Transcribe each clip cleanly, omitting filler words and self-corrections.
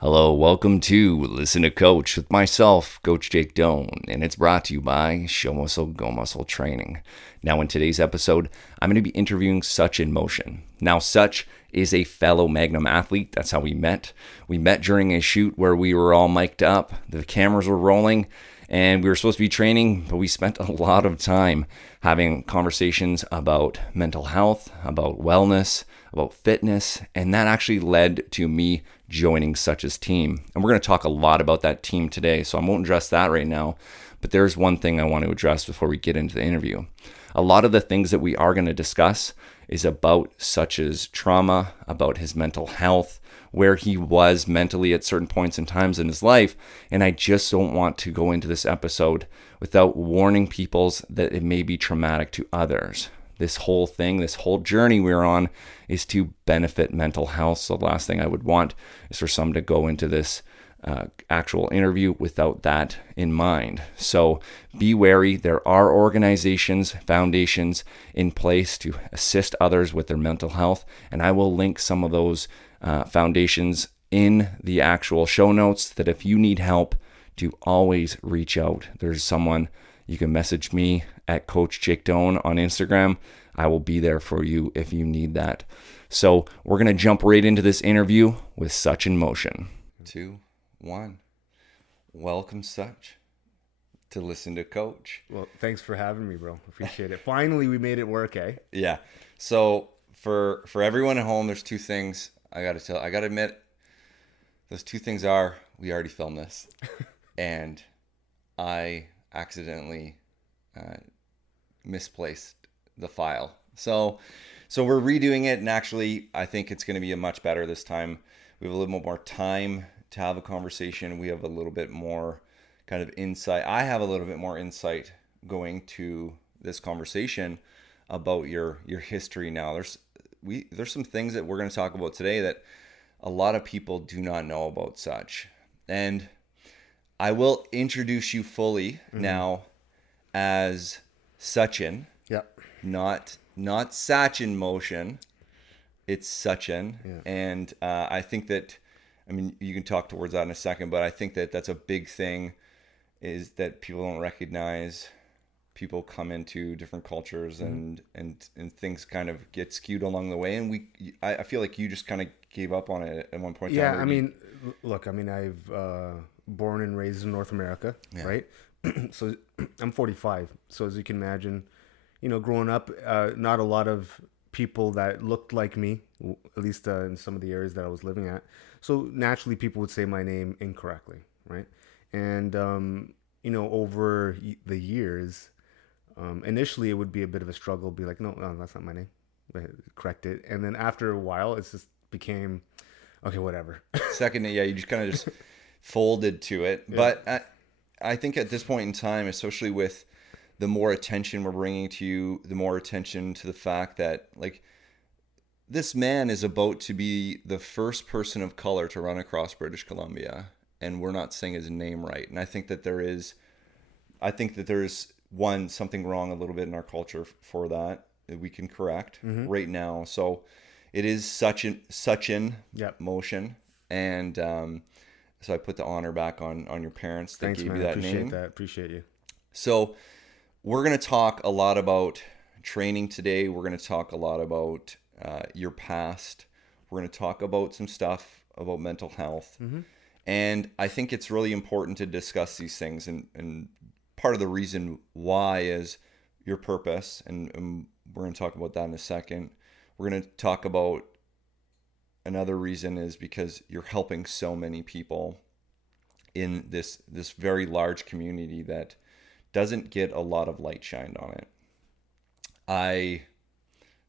Hello, welcome to Listen to Coach with myself, Coach Jake Doan, and it's brought to you by Show Muscle, Go Muscle Training. Now, in today's episode, I'm going to be interviewing Sach in Motion. Now, Sach is a fellow Magnum athlete. That's how we met. We met during a shoot where we were all mic'd up, the cameras were rolling, and we were supposed to be training, but we spent a lot of time having conversations about mental health, about wellness, about fitness, and that actually led to me joining Sach's team. And we're going to talk a lot about that team today, so I won't address that right now, but there's one thing I want to address before we get into the interview. A lot of the things that we are going to discuss is about Sach's trauma, about his mental health, where he was mentally at certain points and times in his life, and I just don't want to go into this episode without warning people that it may be traumatic to others. This whole thing, this whole journey we're on is to benefit mental health. So the last thing I would want is for someone to go into this actual interview without that in mind. So be wary. There are organizations, foundations in place to assist others with their mental health. And I will link some of those foundations in the actual show notes that if you need help, to always reach out. There's someone, you can message me at Coach Jake Doan on Instagram. I will be there for you if you need that. So we're going to jump right into this interview with Sach in Motion. 2, 1. Welcome, Sach, to Listen to Coach. Well, thanks for having me, bro. Appreciate it. Finally, we made it work, eh? Yeah. So for everyone at home, there's two things I got to admit. Those two things are, we already filmed this. And I accidentally misplaced the file. So we're redoing it, and actually I think it's going to be a much better this time. We have a little more time to have a conversation. We have a little bit more kind of insight. I have a little bit more insight going to this conversation about your history now. There's some things that we're going to talk about today that a lot of people do not know about Sach. And I will introduce you fully now as Sachin. Yep. Not Sach in Motion. It's Sachin. Yeah. And I think that, I mean, you can talk towards that in a second, but I think that that's a big thing is that people don't recognize. People come into different cultures and things kind of get skewed along the way. And I feel like you just kind of gave up on it at one point. Yeah, I mean, look, I've born and raised in North America, right? So I'm 45. So as you can imagine, growing up, not a lot of people that looked like me, at least in some of the areas that I was living at. So naturally, people would say my name incorrectly, right? And, over the years, initially it would be a bit of a struggle, be like, no, that's not my name. Correct it. And then after a while, it just became, okay, whatever. Second, yeah, you just kind of just folded to it. Yeah. But I think at this point in time, especially with the more attention we're bringing to you, the more attention to the fact that, like, this man is about to be the first person of color to run across British Columbia, and we're not saying his name right. And I think that there is something wrong a little bit in our culture for that we can correct right now. So it is Sachin Motion, and so I put the honor back on your parents that Thanks, gave man. you that Appreciate name. Appreciate you. So we're going to talk a lot about training today. We're going to talk a lot about your past. We're going to talk about some stuff about mental health. And I think it's really important to discuss these things. And part of the reason why is your purpose. And we're going to talk about that in a second. We're going to talk about another reason is because you're helping so many people in this very large community that doesn't get a lot of light shined on it. I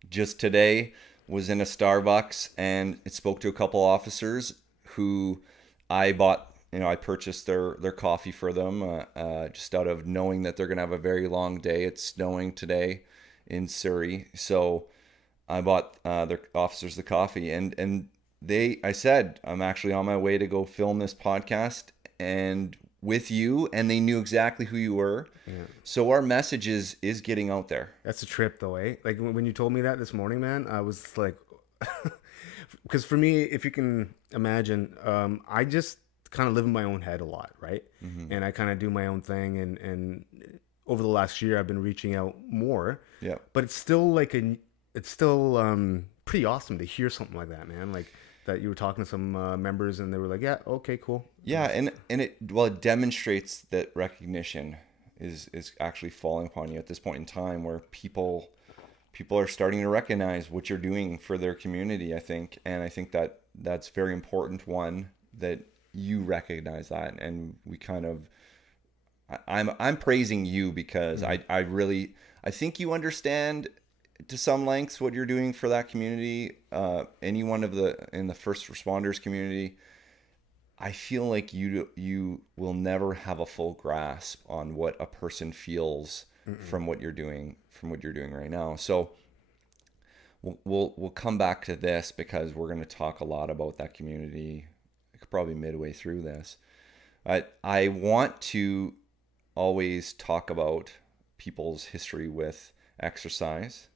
just today was in a Starbucks and it spoke to a couple officers who I purchased their coffee for them just out of knowing that they're going to have a very long day. It's snowing today in Surrey. So I bought their officers the coffee and I said, I'm actually on my way to go film this podcast and with you, and they knew exactly who you were. Yeah. So our message is getting out there. That's a trip though, eh? Like when you told me that this morning, man, I was like, because for me, if you can imagine, I just kind of live in my own head a lot, right? And I kind of do my own thing, and over the last year, I've been reaching out more. Yeah. But it's still pretty awesome to hear something like that, man. Like that you were talking to some members, and they were like, "Yeah, okay, cool." Yeah, and it demonstrates that recognition is actually falling upon you at this point in time, where people are starting to recognize what you're doing for their community, I think. And I think that that's very important, one, that you recognize that. And we kind of, I'm praising you because I think you understand to some lengths what you're doing for that community. Anyone in the first responders community, I feel like you will never have a full grasp on what a person feels from what you're doing right now. So we'll come back to this because we're going to talk a lot about that community probably midway through this. But I want to always talk about people's history with exercise.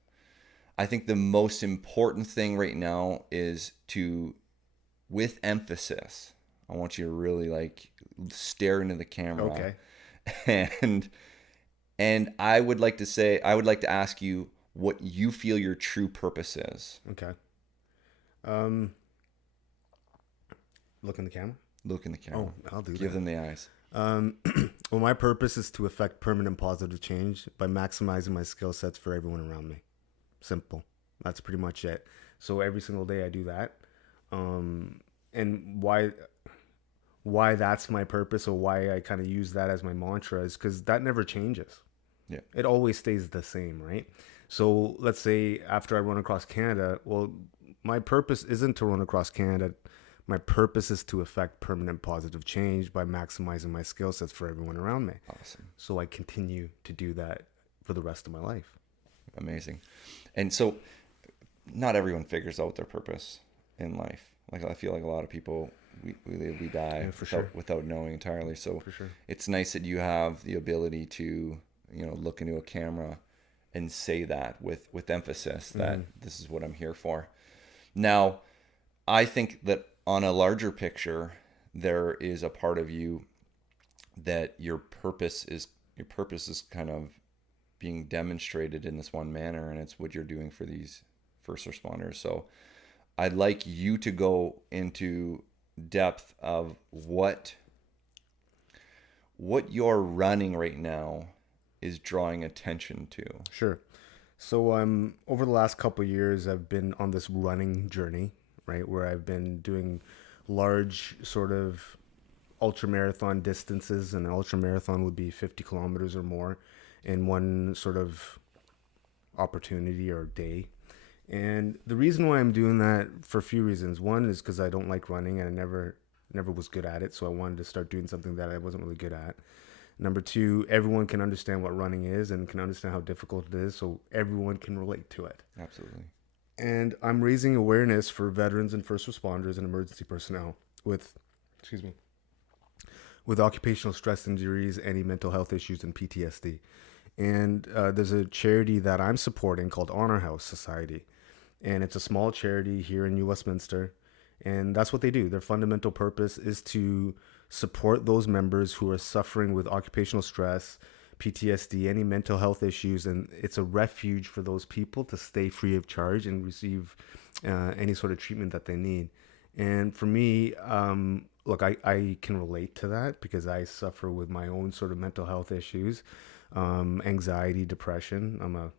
I think the most important thing right now is to, with emphasis, I want you to really like stare into the camera. Okay. And I would like to ask you what you feel your true purpose is. Okay. Look in the camera. Look in the camera. Oh, I'll do that. Give them the eyes. Well, my purpose is to affect permanent positive change by maximizing my skill sets for everyone around me. Simple. That's pretty much it. So every single day I do that. And why that's my purpose, or why I kind of use that as my mantra, is because that never changes. Yeah. It always stays the same, right? So let's say after I run across Canada, well, my purpose isn't to run across Canada. My purpose is to affect permanent positive change by maximizing my skill sets for everyone around me. Awesome. So I continue to do that for the rest of my life. Amazing. And so not everyone figures out their purpose in life. Like I feel like a lot of people, we live, we die without knowing entirely. So For sure. It's nice that you have the ability to, look into a camera and say that with emphasis that this is what I'm here for. Now, I think that on a larger picture, there is a part of you that your purpose is kind of being demonstrated in this one manner, and it's what you're doing for these first responders. So I'd like you to go into depth of what you're running right now is drawing attention to. Sure. So over the last couple of years, I've been on this running journey, right, where I've been doing large sort of ultra marathon distances, and an ultra marathon would be 50 kilometers or more in one sort of opportunity or day. And the reason why I'm doing that, for a few reasons. One is because I don't like running, and I never was good at it, so I wanted to start doing something that I wasn't really good at. Number two, everyone can understand what running is and can understand how difficult it is, so everyone can relate to it. Absolutely. And I'm raising awareness for veterans and first responders and emergency personnel with occupational stress injuries, any mental health issues, and PTSD. And there's a charity that I'm supporting called Honor House Society. And it's a small charity here in New Westminster. And that's what they do. Their fundamental purpose is to support those members who are suffering with occupational stress, PTSD, any mental health issues. And it's a refuge for those people to stay free of charge and receive any sort of treatment that they need. And for me, look, I can relate to that because I suffer with my own sort of mental health issues, anxiety, depression. I'm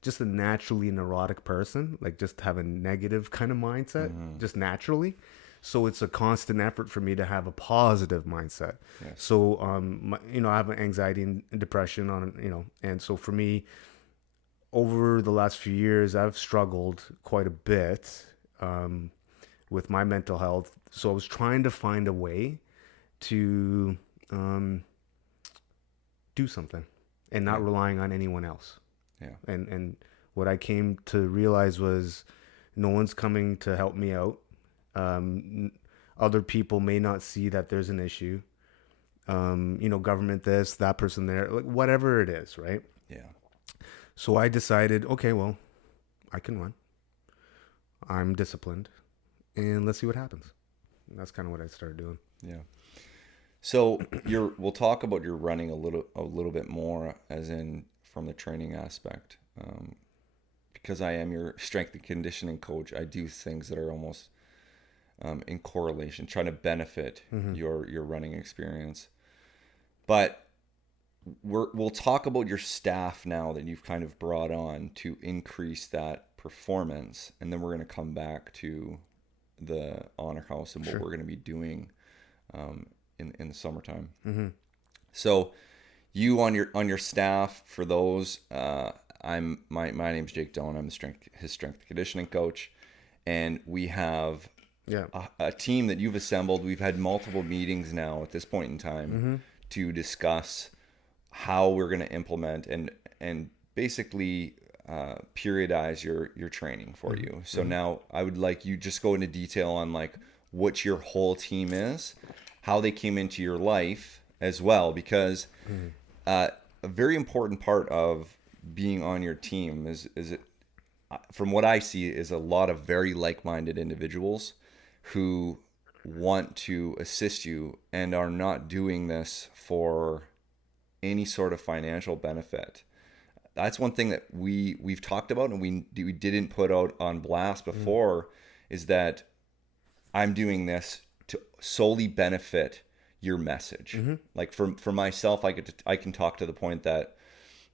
just a naturally neurotic person, like just have a negative kind of mindset, just naturally. So it's a constant effort for me to have a positive mindset. Yes. So, I have anxiety and depression and so for me, over the last few years, I've struggled quite a bit with my mental health. So I was trying to find a way to do something and not relying on anyone else. Yeah. And what I came to realize was no one's coming to help me out. Other people may not see that there's an issue. Government this, that person there, like whatever it is, right? Yeah. So I decided, okay, well, I can run. I'm disciplined. and let's see what happens. And that's kind of what I started doing. Yeah. So we'll talk about your running a little bit more, as in from the training aspect. Because I am your strength and conditioning coach, I do things that are almost in correlation, trying to benefit your running experience. But we'll talk about your staff now that you've kind of brought on to increase that performance, and then we're going to come back to the Honor House and what we're going to be doing in the summertime. So you on your staff, for those, my name's Jake Doan. I'm his strength and conditioning coach, and we have a team that you've assembled. We've had multiple meetings now at this point in time to discuss how we're going to implement and basically periodize your training for you. So now I would like you just go into detail on like what your whole team is, how they came into your life as well, because a very important part of being on your team is it, from what I see, is a lot of very like-minded individuals who want to assist you and are not doing this for any sort of financial benefit. That's one thing that we've talked about and we didn't put out on blast before, is that I'm doing this to solely benefit your message. Like for myself, I can talk to the point that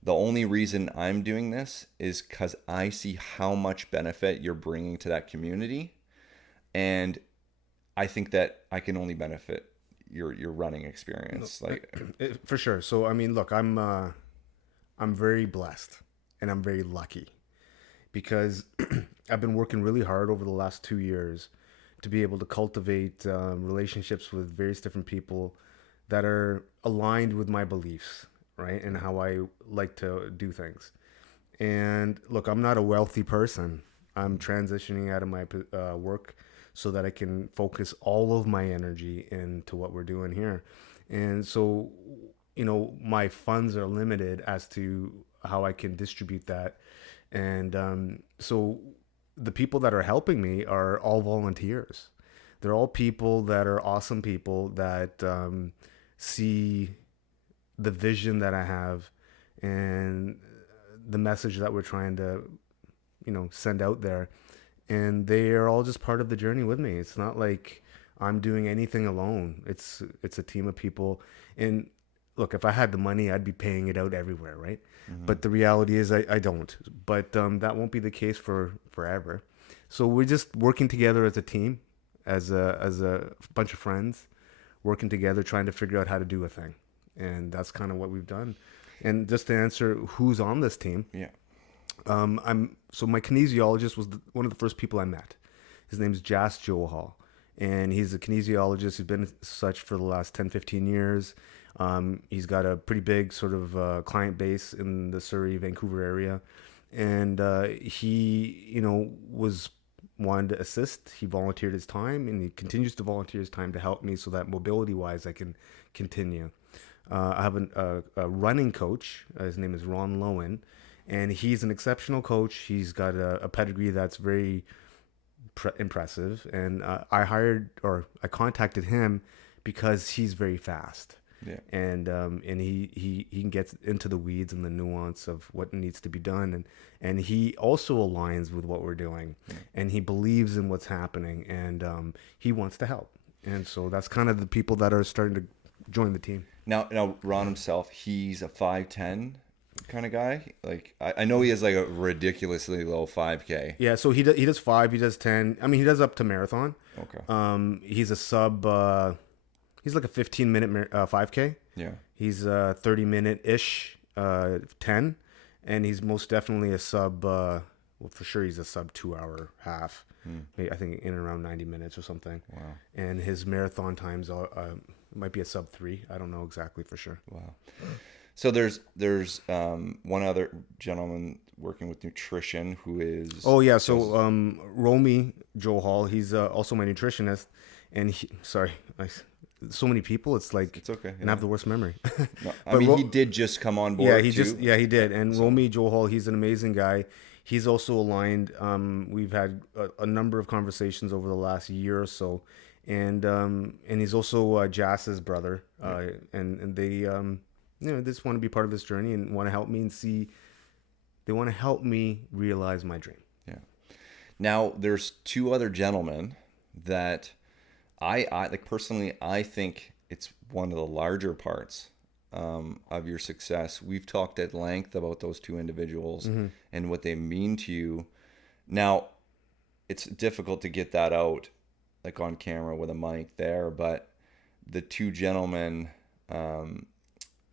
the only reason I'm doing this is because I see how much benefit you're bringing to that community, and I think that I can only benefit your running experience. For sure. So I mean, look, I'm very blessed and I'm very lucky because I've been working really hard over the last 2 years to be able to cultivate relationships with various different people that are aligned with my beliefs, right? And how I like to do things. And look, I'm not a wealthy person. I'm transitioning out of my work so that I can focus all of my energy into what we're doing here. And so, my funds are limited as to how I can distribute that. And so the people that are helping me are all volunteers. They're all people that are awesome people that see the vision that I have and the message that we're trying to, send out there. And they are all just part of the journey with me. It's not like I'm doing anything alone. It's a team of people. And look, if I had the money, I'd be paying it out everywhere, right? But the reality is I don't. But that won't be the case for forever. So we're just working together as a team, as a bunch of friends, working together, trying to figure out how to do a thing. And that's kind of what we've done. And just to answer who's on this team, so my kinesiologist was one of the first people I met. His name is Jas Johal, and he's a kinesiologist. He's been such for the last 10, 15 years. He's got a pretty big sort of client base in the Surrey, Vancouver area. And he, was wanted to assist. He volunteered his time, and he continues to volunteer his time to help me so that mobility-wise I can continue. I have a running coach. His name is Ron Lowen, and he's an exceptional coach. He's got a pedigree that's very impressive. And I contacted him because he's very fast. Yeah. And he can get into the weeds and the nuance of what needs to be done, and he also aligns with what we're doing, and he believes in what's happening, and he wants to help. And so that's kind of the people that are starting to join the team. Now Ron himself, he's a 5'10" kind of guy. Like I know he has like a ridiculously low 5K. Yeah, so he does 5, he does 10. I mean, he does up to marathon. Okay. He's a sub. He's like a 15-minute 5K. Yeah. He's a 30-minute-ish 10, and he's most definitely a sub. Well, for sure, he's a sub 2-hour half. Maybe, I think in and around 90 minutes or something. Wow. And his marathon times might be a sub 3. I don't know exactly for sure. Wow. So there's one other gentleman working with nutrition who is. Oh yeah, so Romi Johal, he's also my nutritionist, and so many people, it's like it's okay. And I have the worst memory. No, I mean, he did just come on board. Yeah, he did. And Romi Johal, he's an amazing guy. he's also aligned. We've had a number of conversations over the last year or so, and he's also Jass's brother, and they they just want to be part of this journey and want to help me and see. They want to help me realize my dream. Yeah. Now there's two other gentlemen that I like personally. I think it's one of the larger parts of your success. We've talked at length about those two individuals and what they mean to you. Now, it's difficult to get that out like on camera with a mic there, but the two gentlemen,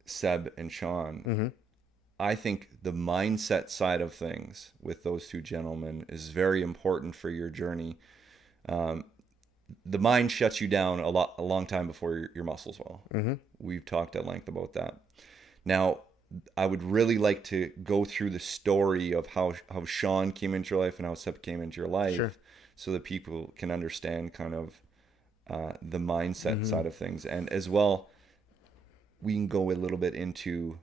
Seb and Shaun, I think the mindset side of things with those two gentlemen is very important for your journey. The mind shuts you down a long time before your muscles will. We've talked at length about that. Now, I would really like to go through the story of how Shaun came into your life and how Seb came into your life, Sure. so that people can understand kind of the mindset side of things, and as well, we can go a little bit into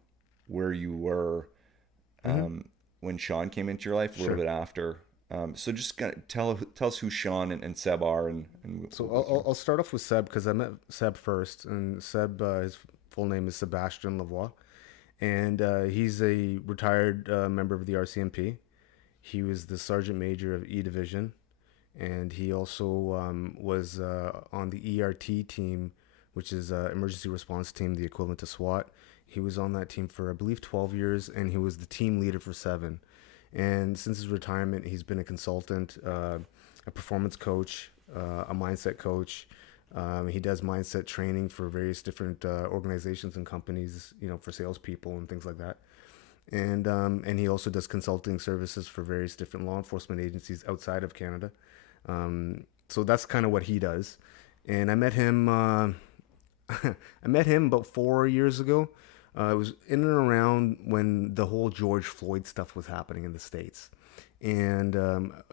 where you were when Shaun came into your life, a little bit after. So just tell us who Shaun and Seb are, and So I'll start off with Seb because I met Seb first, and Seb, his full name is Sgt Lavoie, and he's a retired member of the RCMP. He was the Sgt Major of E Division, and he also was on the ERT team, which is emergency response team, the equivalent to SWAT. He was on that team for, I believe, 12 years, and he was the team leader for 7. And since his retirement, he's been a consultant, a performance coach, a mindset coach. He does mindset training for various different organizations and companies, for salespeople and things like that. And he also does consulting services for various different law enforcement agencies outside of Canada. So that's kind of what he does. And I met him. I met him about 4 years ago. It was in and around when the whole George Floyd stuff was happening in the States. And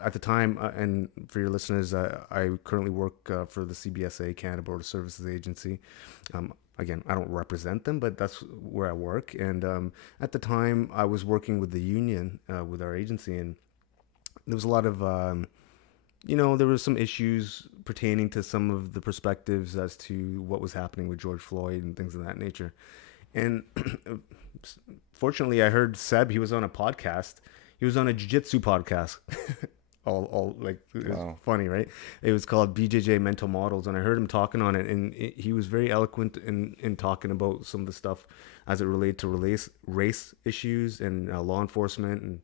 at the time, and for your listeners, I currently work for the CBSA, Canada Border Services Agency. Again, I don't represent them, but that's where I work. And at the time, I was working with the union, with our agency, and there was a lot of, there were some issues pertaining to some of the perspectives as to what was happening with George Floyd and things of that nature. And fortunately, I heard Seb, he was on a podcast. He was on a jiu-jitsu podcast. all like, it was funny, right? It was called BJJ Mental Models. And I heard him talking on it. And he was very eloquent in talking about some of the stuff as it related to race issues and law enforcement. And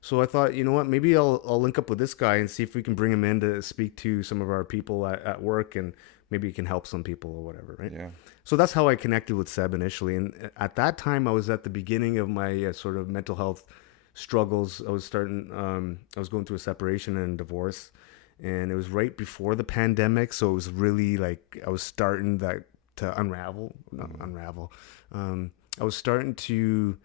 so I thought, you know what, maybe I'll link up with this guy and see if we can bring him in to speak to some of our people at work, and maybe he can help some people or whatever, right? Yeah. So that's how I connected with Seb initially. And at that time, I was at the beginning of my sort of mental health struggles. I was going through a separation and divorce, and it was right before the pandemic. So it was really like I was starting to unravel. I was starting to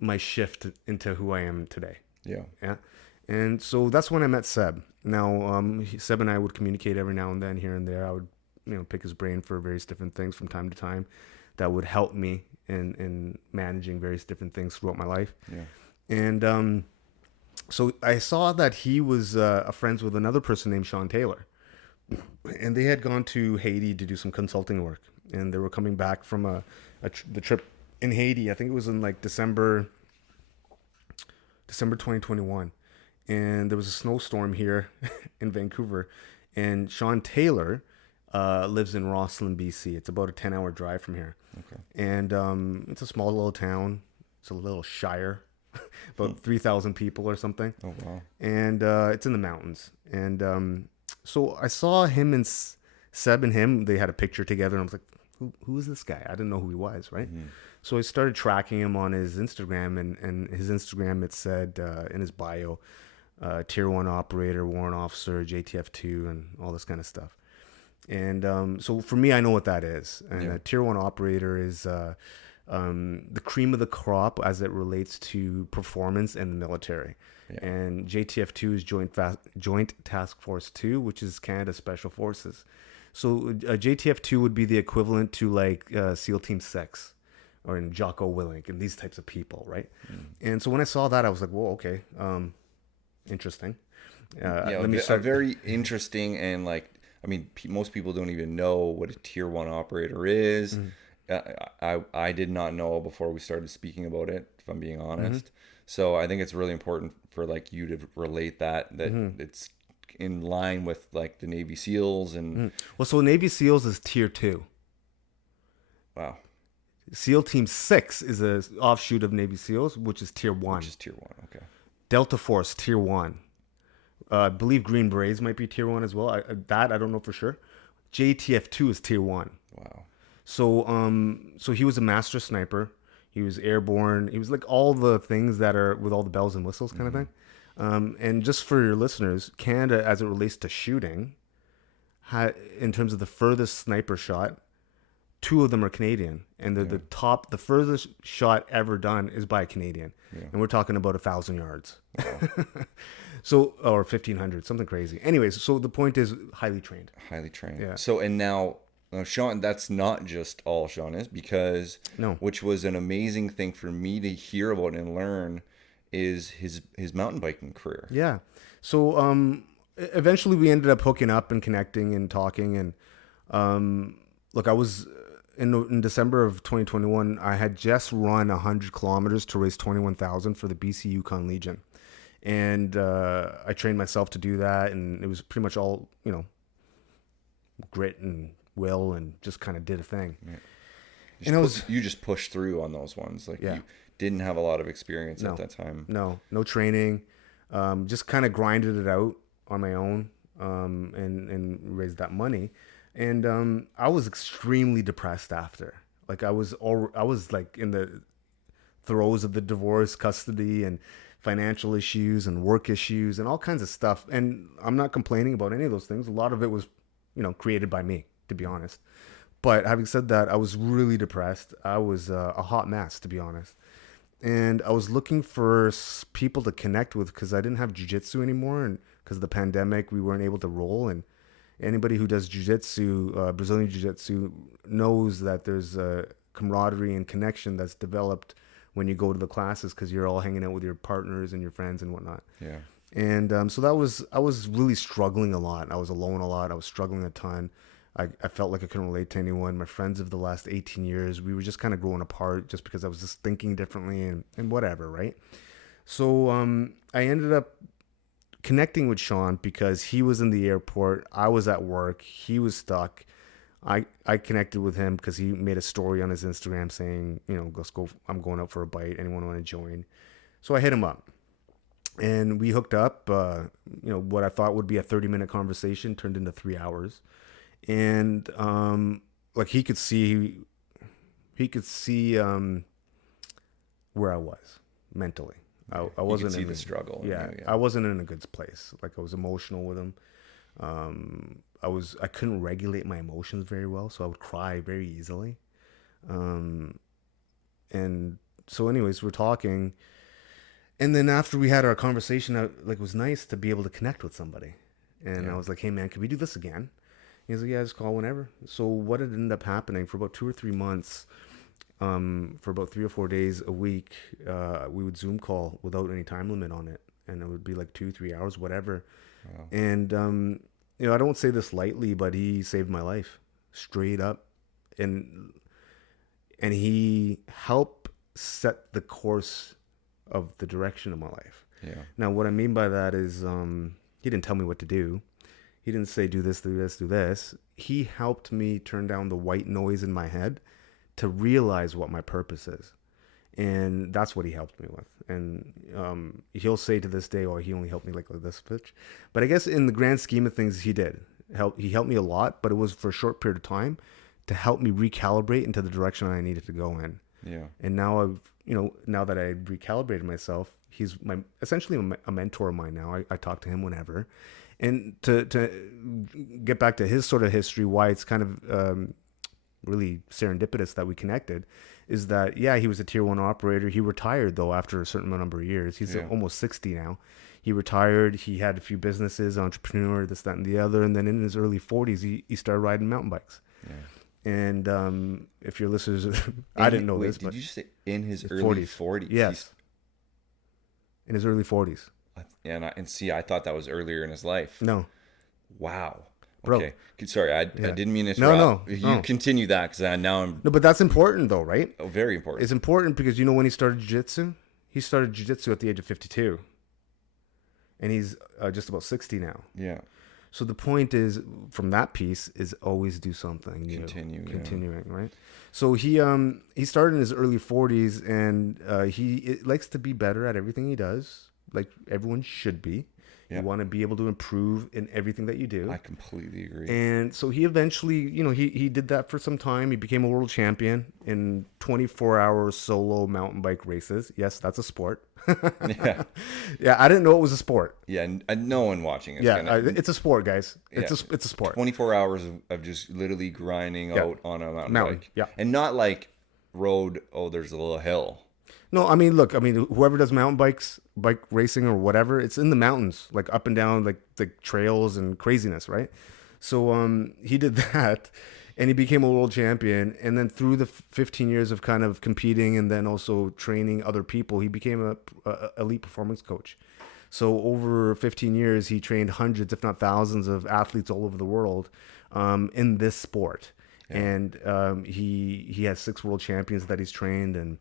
my shift into who I am today. Yeah. Yeah. And so that's when I met Seb. Now, Seb and I would communicate every now and then, here and there. I would, pick his brain for various different things from time to time that would help me in managing various different things throughout my life. Yeah. And so I saw that he was friends with another person named Shaun Taylor. And they had gone to Haiti to do some consulting work. And they were coming back from the trip in Haiti. I think it was in like December 2021. And there was a snowstorm here in Vancouver. And Shaun Taylor lives in Rosslyn, BC. It's about a 10-hour drive from here. Okay. And it's a small little town. It's a little shire, about 3,000 people or something. Oh, wow. And it's in the mountains. And so I saw him and Seb and him. They had a picture together. And I was like, who is this guy? I didn't know who he was, right? Mm-hmm. So I started tracking him on his Instagram. And his Instagram, it said in his bio, Tier 1 operator, warrant officer, JTF2, and all this kind of stuff. And so for me, I know what that is. And a Tier 1 operator is the cream of the crop as it relates to performance in the military. Yeah. And JTF2 is Joint Task Force 2, which is Canada's Special Forces. So JTF2 would be the equivalent to like SEAL Team 6. or in Jocko Willink and these types of people, right? And so when I saw that, I was like, whoa, okay, interesting. Let me start. A very interesting, and like, I mean, most people don't even know what a tier one operator is. I did not know before we started speaking about it, if I'm being honest. So I think it's really important for like you to relate that it's in line with like the Navy SEALs and Well, so Navy SEALs is tier 2. wow, SEAL Team 6 is a offshoot of Navy SEALs, which is tier 1. which is tier one. Okay. Delta Force, tier 1. I believe Green Berets might be tier 1 as well. I don't know for sure. JTF 2 is tier 1. Wow. So he was a master sniper. He was airborne. He was like all the things that are with all the bells and whistles kind of thing. And just for your listeners, Canada, as it relates to shooting, in terms of the furthest sniper shot, 2 of them are Canadian, and the furthest shot ever done is by a Canadian, and we're talking about 1,000 yards. Wow. So, or 1,500, something crazy. Anyways, so the point is highly trained. Highly trained. Yeah. So, and now, Shaun, that's not just all Shaun is, because which was an amazing thing for me to hear about and learn, is his mountain biking career. Yeah. So eventually we ended up hooking up and connecting and talking, and look, I was in December of 2021, I had just run 100 kilometers to raise 21,000 for the BC Yukon Legion. And I trained myself to do that, and it was pretty much all, grit and will, and just kind of did a thing. Yeah. You just pushed through on those ones. Like you didn't have a lot of experience at that time. No training. Just kind of grinded it out on my own, and raised that money. And I was extremely depressed after. Like I was like in the throes of the divorce, custody, and financial issues and work issues and all kinds of stuff. And I'm not complaining about any of those things. A lot of it was, created by me, to be honest. But having said that, I was really depressed. I was a hot mess, to be honest. And I was looking for people to connect with because I didn't have jiu-jitsu anymore. And because of the pandemic, we weren't able to roll. And anybody who does jiu-jitsu, Brazilian jiu-jitsu, knows that there's a camaraderie and connection that's developed when you go to the classes because you're all hanging out with your partners and your friends and whatnot. Yeah. And so I was really struggling a lot. I was alone a lot. I was struggling a ton. I felt like I couldn't relate to anyone. My friends of the last 18 years, we were just kind of growing apart just because I was just thinking differently and whatever, right? So I ended up connecting with Shaun because he was in the airport. I was at work. He was stuck. I connected with him because he made a story on his Instagram saying, let's go. I'm going out for a bite. Anyone want to join? So I hit him up, and we hooked up. What I thought would be a 30-minute conversation turned into 3 hours, and like he could see where I was mentally. I wasn't see the struggle. Yeah, I wasn't in a good place. Like I was emotional with him. I couldn't regulate my emotions very well, so I would cry very easily. And so anyways, we're talking, and then after we had our conversation, it was nice to be able to connect with somebody. And I was like, hey man, can we do this again? He's like, yeah, just call whenever. So what had ended up happening for about 2 or 3 months, for about 3 or 4 days a week, we would Zoom call without any time limit on it. And it would be like 2-3 hours, whatever. Wow. And, I don't say this lightly, but he saved my life straight up. And he helped set the course of the direction of my life. Yeah. Now, what I mean by that is, he didn't tell me what to do. He didn't say, do this, do this, do this. He helped me turn down the white noise in my head to realize what my purpose is. And that's what he helped me with. And he'll say to this day, oh, he only helped me like this bitch. But I guess in the grand scheme of things, he did. He helped me a lot, but it was for a short period of time to help me recalibrate into the direction I needed to go in. Yeah. And now now that I recalibrated myself, he's essentially a mentor of mine now. I talk to him whenever. And to get back to his sort of history, why it's kind of really serendipitous that we connected, is that, he was a tier 1 operator. He retired, though, after a certain number of years. He's almost 60 now. He retired. He had a few businesses, entrepreneur, this, that, and the other. And then in his early 40s, he started riding mountain bikes. Yeah. And if your listeners, I didn't know this, did but you say in his early 40s. 40s? Yes, in his early 40s. And see, I thought that was earlier in his life. No, Wow. bro. Okay. Sorry, I Yeah. didn't mean to No, interrupt. no, You no. continue that because now I'm No, but that's important though, right? very important. It's important because you know when he started jiu-jitsu? He started jiu-jitsu at the age of 52. And he's just about 60 now. Yeah. So the point is, from that piece, is always do something new. Continuing, right? So he started in his early 40s, and he likes to be better at everything he does, like everyone should be. Yeah. You want to be able to improve in everything that you do. I completely agree. And so he eventually, he did that for some time. He became a world champion in 24-hour solo mountain bike races. Yes, that's a sport. Yeah. Yeah, I didn't know it was a sport. Yeah, and no one watching is It's a sport, guys. It's a sport. 24 hours of just literally grinding out on a mountain bike. Yeah. And not like road, there's a little hill. No, I mean, look, whoever does bike racing or whatever, it's in the mountains, like up and down, like the trails and craziness, right? So he did that, and he became a world champion. And then through the 15 years of kind of competing and then also training other people, he became a elite performance coach. So over 15 years, he trained hundreds, if not thousands, of athletes all over the world in this sport. Yeah. And he has 6 world champions that he's trained, and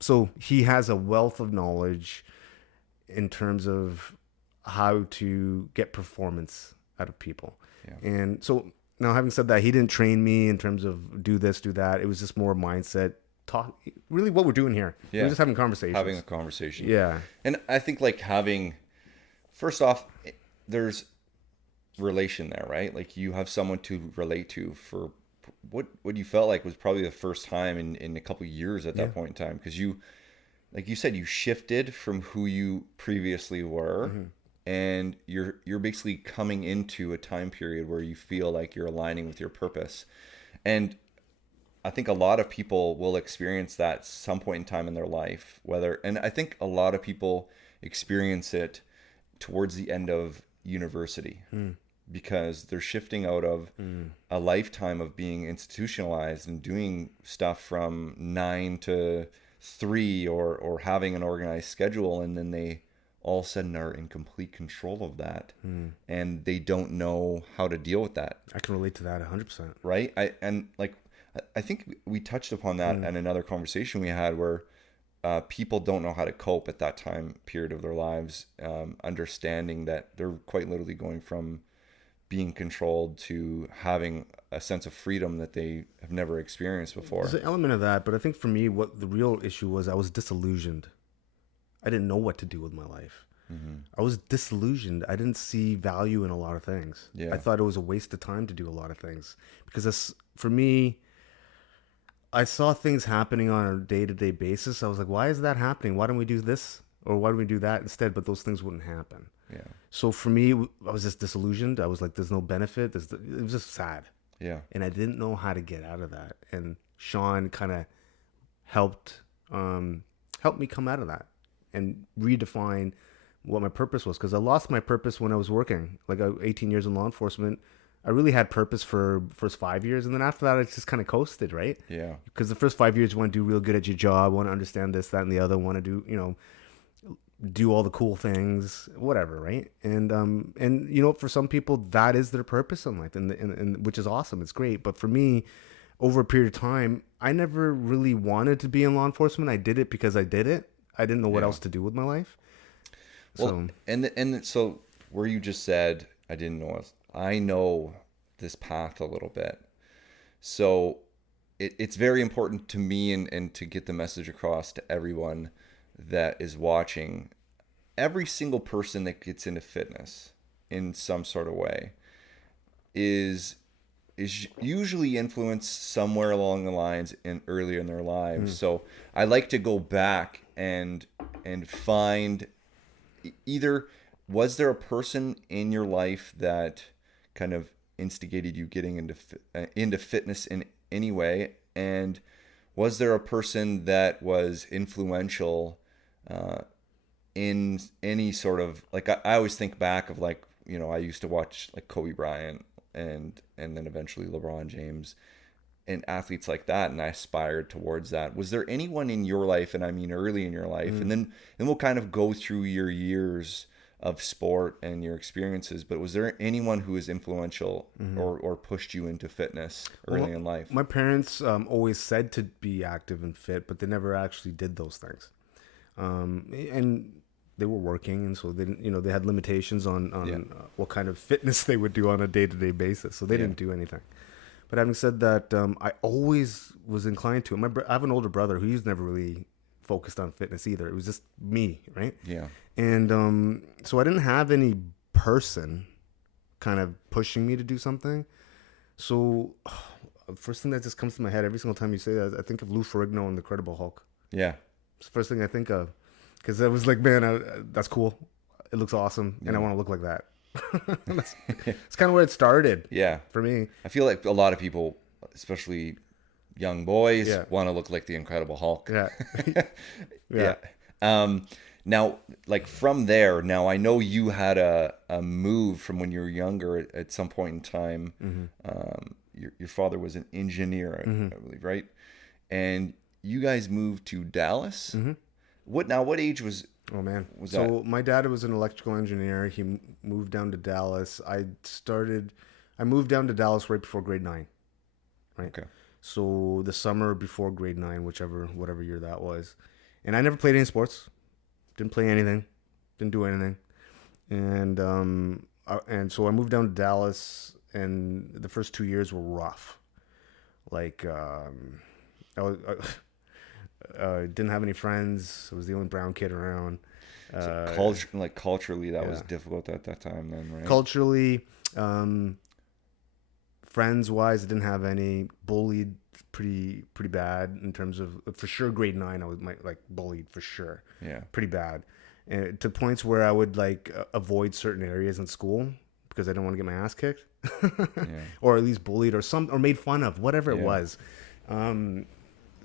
so he has a wealth of knowledge in terms of how to get performance out of people. Yeah. And so now, having said that, he didn't train me in terms of do this, do that. It was just more mindset talk. Really, what we're doing here. Yeah. We're just having conversations. Having a conversation. Yeah. And I think first off, there's relation there, right? Like you have someone to relate to for what you felt like was probably the first time in a couple of years at that point in time, because you, like you said, you shifted from who you previously were, and you're basically coming into a time period where you feel like you're aligning with your purpose. And I think a lot of people will experience that some point in time in their life, and I think a lot of people experience it towards the end of university. Because they're shifting out of a lifetime of being institutionalized and doing stuff from 9 to 3 or having an organized schedule, and then they all of a sudden are in complete control of that, and they don't know how to deal with that. I can relate to that 100%. Right? I think we touched upon that in another conversation we had where people don't know how to cope at that time period of their lives, understanding that they're quite literally going from being controlled to having a sense of freedom that they have never experienced before. There's an element of that, but I think for me, what the real issue was, I was disillusioned. I didn't know what to do with my life. I was disillusioned. I didn't see value in a lot of things. Yeah. I thought it was a waste of time to do a lot of things, because for me, I saw things happening on a day-to-day basis. I was like, why is that happening? Why don't we do this? Or why don't we do that instead? But those things wouldn't happen. Yeah. So for me, I was just disillusioned. I was like, there's no benefit. It was just sad. Yeah. And I didn't know how to get out of that. And Shaun kind of helped me come out of that and redefine what my purpose was. Because I lost my purpose when I was working. Like 18 years in law enforcement, I really had purpose for the first 5 years. And then after that, I just kind of coasted, right? Yeah. Because the first 5 years, you want to do real good at your job, want to understand this, that, and the other, want to do all the cool things, whatever, right? And for some people that is their purpose in life, and which is awesome. It's great. But for me, over a period of time, I never really wanted to be in law enforcement. I did it because I did it. I didn't know what else to do with my life. Well, so where you just said I didn't know, I know this path a little bit. So it's very important to me and to get the message across to everyone that is watching. Every single person that gets into fitness in some sort of way is usually influenced somewhere along the lines earlier in their lives. So I like to go back and find either, was there a person in your life that kind of instigated you getting into fitness in any way, and was there a person that was influential in any sort of, like, I always think back of, like, I used to watch like Kobe Bryant and then eventually LeBron James and athletes like that, and I aspired towards that. Was there anyone in your life, and I mean early in your life, and then we'll kind of go through your years of sport and your experiences, but was there anyone who was influential or pushed you into fitness early in life? My parents always said to be active and fit, but they never actually did those things. And they were working, and so they didn't, they had limitations on what kind of fitness they would do on a day-to-day basis. So they didn't do anything. But having said that, I always was inclined to it. I have an older brother who's never really focused on fitness either. It was just me, right? Yeah. And so I didn't have any person kind of pushing me to do something. So first thing that just comes to my head every single time you say that, I think of Lou Ferrigno and the Incredible Hulk. Yeah. It's the first thing I think of. Because I was like, man, that's cool. It looks awesome. And I want to look like that. It's kind of where it started. Yeah. For me. I feel like a lot of people, especially young boys, want to look like the Incredible Hulk. Yeah. Now, like from there, now I know you had a move from when you were younger at some point in time. Your father was an engineer, I believe, right? And you guys moved to Dallas. What age was? Oh man! Was so that? My dad was an electrical engineer. He moved down to Dallas. I moved down to Dallas right before grade 9. Right. Okay. So the summer before grade 9, whatever year that was, and I never played any sports. Didn't play anything. Didn't do anything. And so I moved down to Dallas, and the first 2 years were rough. Like I didn't have any friends. I was the only brown kid around. So culturally, that was difficult at that time then, right? Culturally, friends-wise, I didn't have any. Bullied pretty bad in terms of, for sure, grade 9, I was bullied for sure. Yeah. Pretty bad. And to points where I would avoid certain areas in school because I didn't want to get my ass kicked. Or at least bullied or made fun of, whatever it was.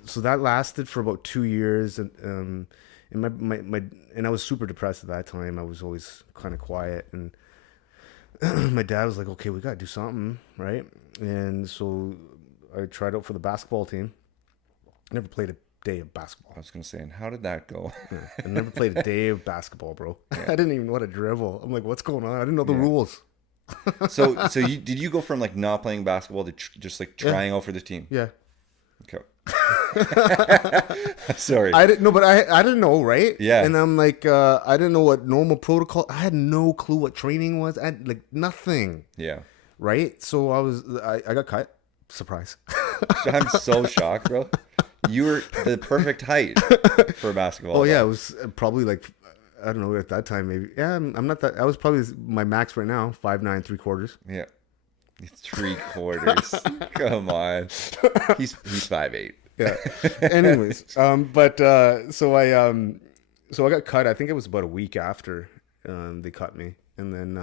So that lasted for about 2 years, and and I was super depressed at that time. I was always kind of quiet, and my dad was like, "Okay, we gotta do something, right?" And so I tried out for the basketball team. I never played a day of basketball. I was gonna say, and how did that go? I never played a day of basketball, bro. I didn't even know how to dribble. I'm like, "What's going on?" I didn't know the rules. So did you go from not playing basketball to just trying out for the team? Yeah. Okay. Sorry. I didn't know, but I didn't know, right? Yeah. And I'm like, I didn't know what normal protocol. I had no clue what training was. I had nothing. Yeah. Right. So I got cut. Surprise. I'm so shocked, bro. You were the perfect height for basketball. Oh yeah, it was probably I don't know at that time maybe. Yeah, I'm not that. I was probably my max right now, 5'9", 3/4. Yeah. 3/4. Come on. He's 5'8". Yeah. Anyways, so I got cut. I think it was about a week after they cut me, and then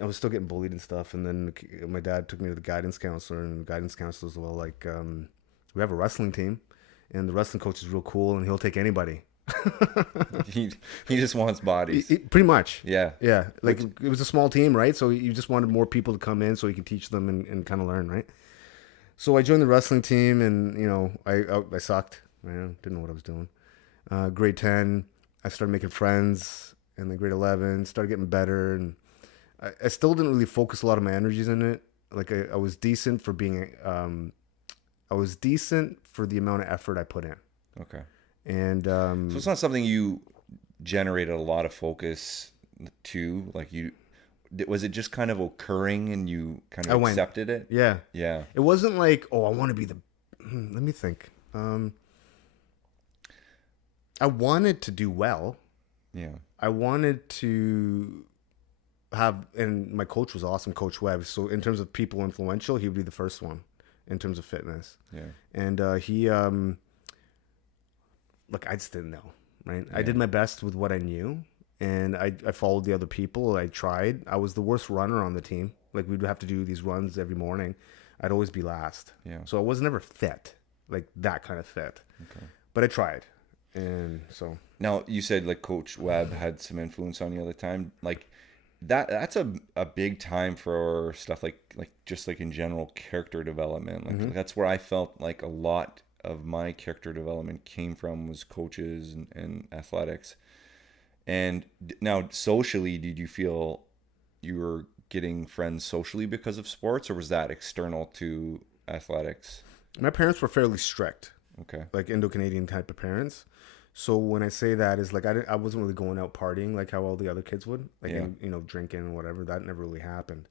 I was still getting bullied and stuff. And then my dad took me to the guidance counselor, and the guidance counselor was we have a wrestling team, and the wrestling coach is real cool, and he'll take anybody. he just wants bodies. Pretty much. Yeah. It was a small team, right? So you just wanted more people to come in so you can teach them and kind of learn, right? So I joined the wrestling team, and I sucked. I didn't know what I was doing. Grade 10, I started making friends, and then grade 11 started getting better, and I still didn't really focus a lot of my energies in it. I was decent for being I was decent for the amount of effort I put in. Okay. And so it's not something you generated a lot of focus to, was it just kind of occurring and you kind of accepted it? Yeah. It wasn't like, I want to be let me think. I wanted to do well. Yeah. I wanted to and my coach was awesome, Coach Webb. So in terms of people influential, he would be the first one in terms of fitness. Yeah. And he, I just didn't know, right? Yeah. I did my best with what I knew, and I followed the other people. I tried. I was the worst runner on the team. We'd have to do these runs every morning. I'd always be last. Yeah. So I was never fit, that kind of fit. Okay. But I tried. And so. Now, you said Coach Webb had some influence on you at the time. That's a big time for stuff like just like in general character development. Like that's where I felt like a lot of my character development came from was coaches and athletics. And now socially, did you feel you were getting friends socially because of sports, or was that external to athletics? My parents were fairly strict, Okay. like Indo-Canadian type of parents. So when I say that is like I wasn't really going out partying like how all the other kids would, like Yeah. you know, drinking and whatever. That never really happened.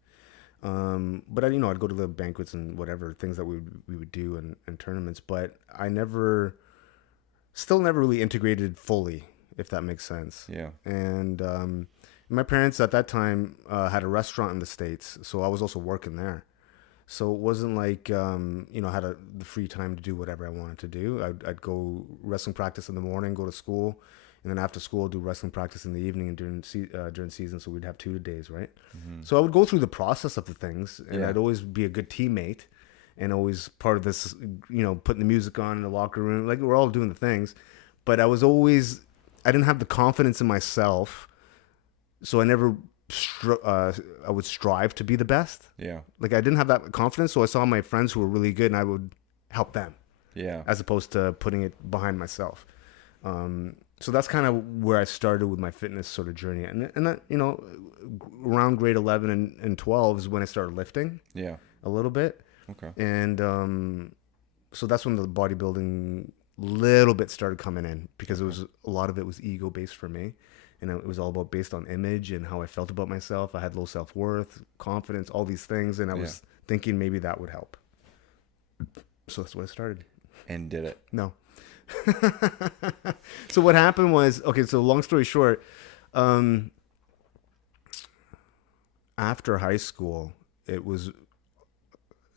But I'd go to the banquets and whatever things that we would do and tournaments. But I still never really integrated fully, if that makes sense. Yeah. And my parents at that time had a restaurant in the States, so I was also working there. So it wasn't like I had the free time to do whatever I wanted to do. I'd go wrestling practice in the morning, go to school, and then after school do wrestling practice in the evening and during season. So we'd have 2 days, right? So I would go through the process of the things, and Yeah. I'd always be a good teammate, and always part of this, putting the music on in the locker room. Like we're all doing the things, but I didn't have the confidence in myself, so I never I would strive to be the best. Yeah. Like I didn't have that confidence, so I saw my friends who were really good, and I would help them Yeah. as opposed to putting it behind myself. So that's kind of where I started with my fitness sort of journey, and that, around grade 11 and 12 is when I started lifting Yeah. a little bit, Okay. and so that's when the bodybuilding little bit started coming in, because it was a lot of it was ego based for me. And it was all about based on image and how I felt about myself. I had low self-worth, confidence, all these things. And I was thinking maybe that would help. So that's what I started. And did it? No. So what happened was, okay, so long story short, after high school, it was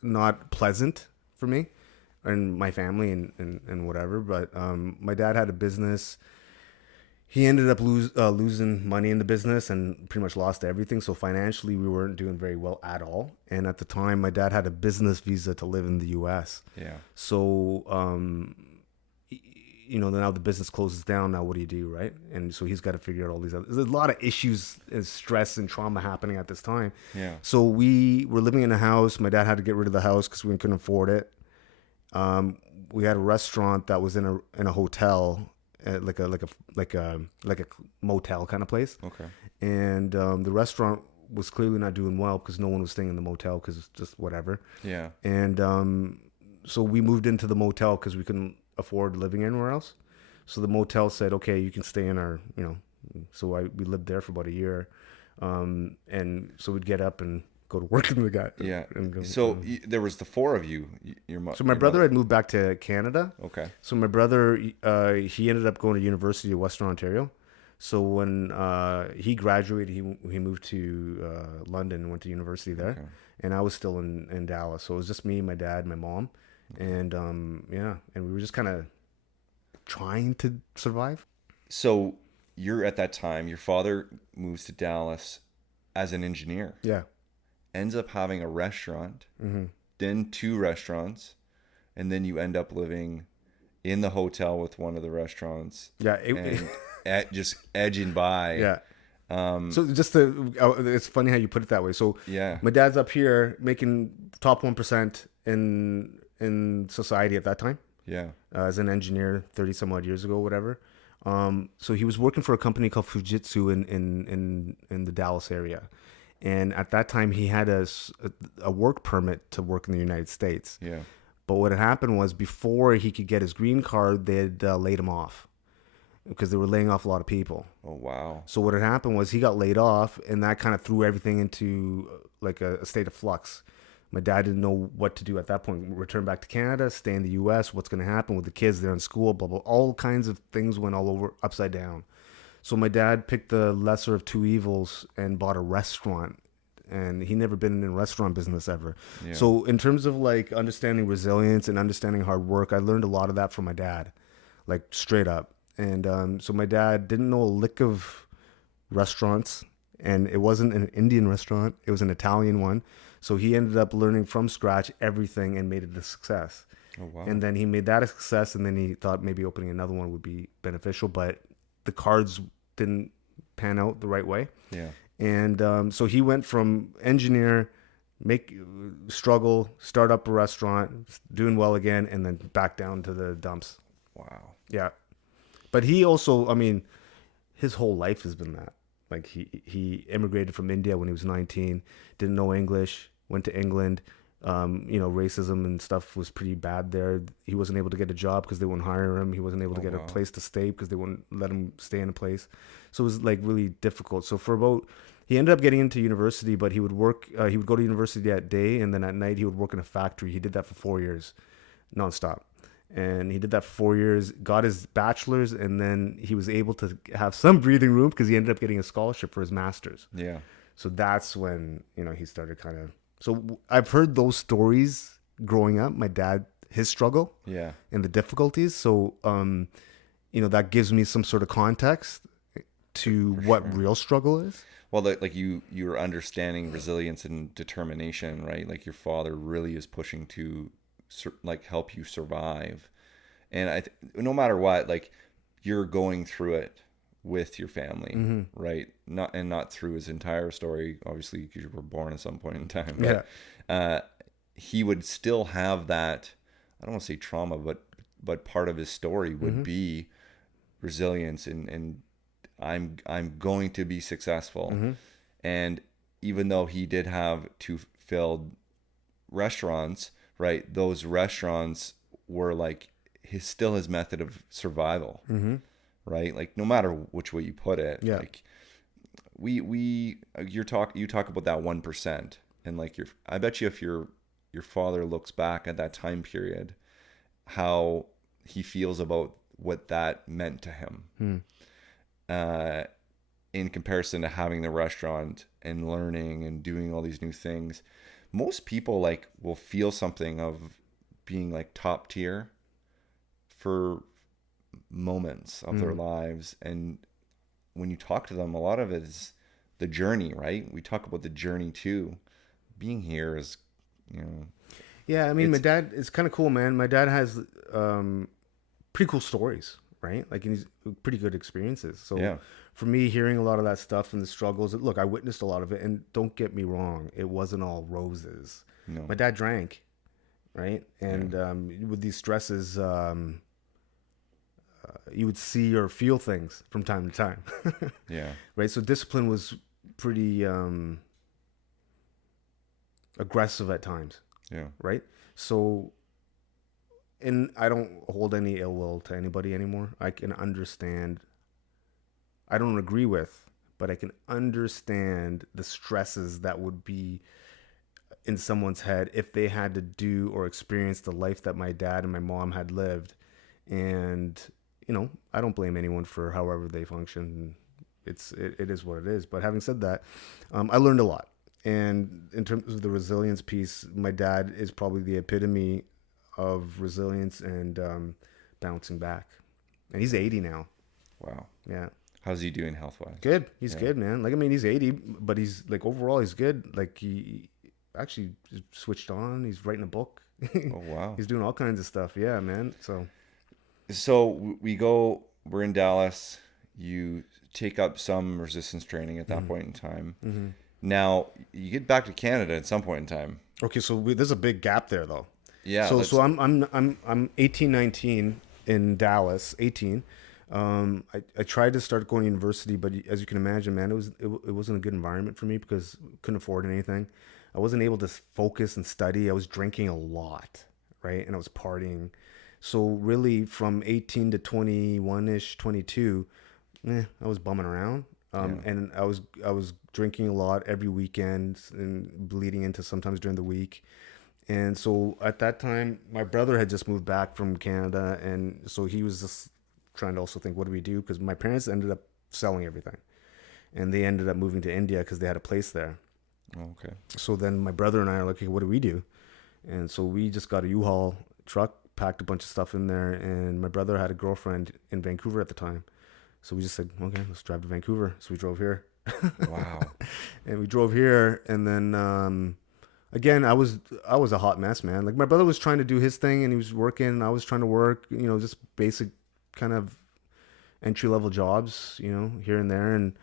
not pleasant for me and my family and whatever. But my dad had a business. He ended up losing money in the business and pretty much lost everything. So financially, we weren't doing very well at all. And at the time, my dad had a business visa to live in the U.S. Yeah. So, now the business closes down. Now what do you do, right? And so he's got to figure out all these other. There's a lot of issues and stress and trauma happening at this time. Yeah. So we were living in a house. My dad had to get rid of the house because we couldn't afford it. We had a restaurant that was in a hotel. Like a motel kind of place. Okay. And the restaurant was clearly not doing well because no one was staying in the motel because it's just whatever. Yeah. And so we moved into the motel because we couldn't afford living anywhere else. So the motel said, okay, you can stay in our, so we lived there for about a year. And so we'd get up and go to work in the guy. Yeah. And go, So there was the four of you. So my brother had moved back to Canada. Okay. So my brother, he ended up going to University of Western Ontario. So when he graduated, he moved to London and went to university there. Okay. And I was still in Dallas. So it was just me, my dad, my mom. And and we were just kind of trying to survive. So you're at that time, your father moves to Dallas as an engineer. Yeah. Ends up having a restaurant, then two restaurants, and then you end up living in the hotel with one of the restaurants. Yeah. And just edging by. Yeah. So it's funny how you put it that way. So Yeah. my dad's up here making top 1% in society at that time. Yeah. As an engineer 30 some odd years ago, whatever. So he was working for a company called Fujitsu in the Dallas area. And at that time, he had a work permit to work in the United States. Yeah. But what had happened was before he could get his green card, they had laid him off because they were laying off a lot of people. Oh, wow. So what had happened was he got laid off, and that kind of threw everything into like a state of flux. My dad didn't know what to do at that point. Return back to Canada, stay in the U.S. What's going to happen with the kids? They're in school, blah, blah. All kinds of things went all over upside down. So my dad picked the lesser of two evils and bought a restaurant. And he never been in restaurant business ever. Yeah. So in terms of like understanding resilience and understanding hard work, I learned a lot of that from my dad, like straight up. And so my dad didn't know a lick of restaurants, and it wasn't an Indian restaurant. It was an Italian one. So he ended up learning from scratch everything and made it a success. Oh, wow. And then he made that a success, and then he thought maybe opening another one would be beneficial, but the cards didn't pan out the right way. Yeah. And so he went from engineer, struggle, start up a restaurant, doing well again, and then back down to the dumps. Wow. Yeah. But he also, I mean, his whole life has been that. Like he immigrated from India when he was 19, didn't know English, went to England. Racism and stuff was pretty bad there. He wasn't able to get a job because they wouldn't hire him. He wasn't able to get a place to stay because they wouldn't let him stay in a place. So it was like really difficult. So he ended up getting into university, but he would work. He would go to university at day, and then at night he would work in a factory. He did that for 4 years, nonstop. And he did that for 4 years, got his bachelor's, and then he was able to have some breathing room because he ended up getting a scholarship for his master's. Yeah. So that's when, he started kind of... So I've heard those stories growing up, my dad, his struggle and the difficulties. So, that gives me some sort of context to what real struggle is. Well, like you're understanding resilience and determination, right? Like your father really is pushing to help you survive. And no matter what, like you're going through it with your family, right? Not through his entire story, obviously, because you were born at some point in time. But, he would still have that. I don't want to say trauma, but part of his story would be resilience and I'm going to be successful. And even though he did have 2 failed restaurants, right? Those restaurants were like his method of survival. Right? Like no matter which way you put it, like you talk about that 1%, and like I bet you if your father looks back at that time period, how he feels about what that meant to him, in comparison to having the restaurant and learning and doing all these new things. Most people like will feel something of being like top tier for moments of their lives, and when you talk to them, a lot of it is the journey, right? We talk about the journey too. Being here is, I mean, my dad is kind of cool, man. My dad has pretty cool stories, right? Like, and he's pretty good experiences. So for me, hearing a lot of that stuff and the struggles, look, I witnessed a lot of it, and don't get me wrong, it wasn't all roses. No. My dad drank, right? And with these stresses, you would see or feel things from time to time. Right. So discipline was pretty aggressive at times. Right. So, and I don't hold any ill will to anybody anymore. I can understand. I don't agree with, but I can understand the stresses that would be in someone's head if they had to do or experience the life that my dad and my mom had lived. And I don't blame anyone for however they function. It is what it is. But having said that, I learned a lot. And in terms of the resilience piece, my dad is probably the epitome of resilience and bouncing back. And he's 80 now. Wow. Yeah. How's he doing health-wise? Good. He's good, man. Like, I mean, he's 80, but he's like, overall, he's good. Like, he actually switched on. He's writing a book. Oh, wow. He's doing all kinds of stuff. Yeah, man. So we're in Dallas. You take up some resistance training at that point in time. Now you get back to Canada at some point in time. Okay, so there's a big gap there, though. Yeah. So I'm 18, 19 in Dallas. 18. I tried to start going to university, but as you can imagine, man, it wasn't a good environment for me because I couldn't afford anything. I wasn't able to focus and study. I was drinking a lot, right, and I was partying. So really, from 18 to 21-ish, 22, I was bumming around. And I was drinking a lot every weekend and bleeding into sometimes during the week. And so at that time, my brother had just moved back from Canada. And so he was just trying to also think, what do we do? Because my parents ended up selling everything. And they ended up moving to India because they had a place there. Okay. So then my brother and I are like, okay, what do we do? And so we just got a U-Haul truck, packed a bunch of stuff in there. And my brother had a girlfriend in Vancouver at the time. So we just said, okay, let's drive to Vancouver. So we drove here. Wow. And we drove here. And then, again, I was a hot mess, man. Like, my brother was trying to do his thing and he was working. And I was trying to work, just basic kind of entry-level jobs, here and there. And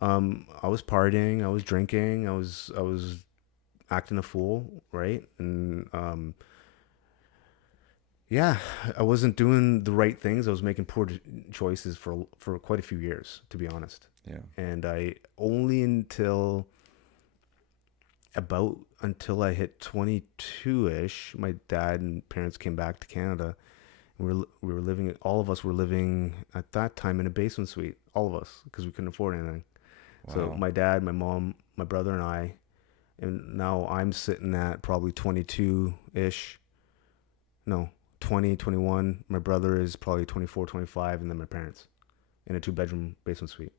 I was partying, I was drinking, I was acting a fool, right? And yeah, I wasn't doing the right things. I was making poor choices for quite a few years, to be honest. Yeah. And I only until I hit 22-ish, my dad and parents came back to Canada. We were living. All of us were living at that time in a basement suite. All of us, because we couldn't afford anything. So Wow. my dad, my mom, my brother, and I. And now I'm sitting at probably 22-ish. No, 20, 21. My brother is probably 24, 25, and then my parents in a 2-bedroom basement suite.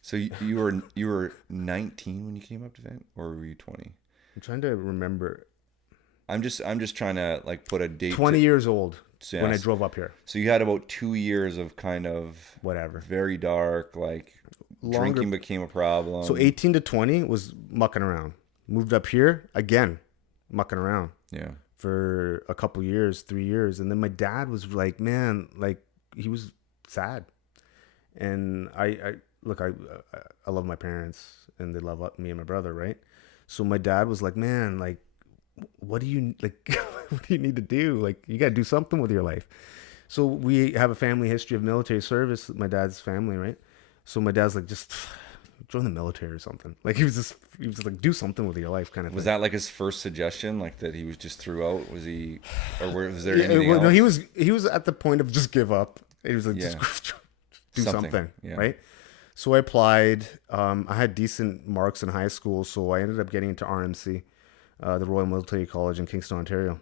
So you were 19 when you came up to Vancouver, or were you 20? I'm trying to remember. I'm just trying to like put a date 20 to. years old So, when I yes. drove up here. So you had about 2 years of kind of Whatever. very dark, like Longer. drinking became a So problem. 18 to 20 was mucking around. Moved up here again, mucking around Yeah. for a couple years, 3 years. And then my dad was like, man, like he was sad. And I look, I love my parents and they love me and my brother, right? So my dad was like, man, like, what do you like? What do you need to do? Like, you got to do something with your life. So we have a family history of military service. My dad's family, right? So my dad's like, just join the military or something. Like he was just like, do something with your life, kind of Was thing. that like his first suggestion, like that he was just threw out? Was he, or was there Yeah, anything well, no, else? he was at the point of just give up. He was like, Yeah. just do something, Yeah. right? So I applied. I had decent marks in high school, so I ended up getting into RMC, the Royal Military College in Kingston, Ontario.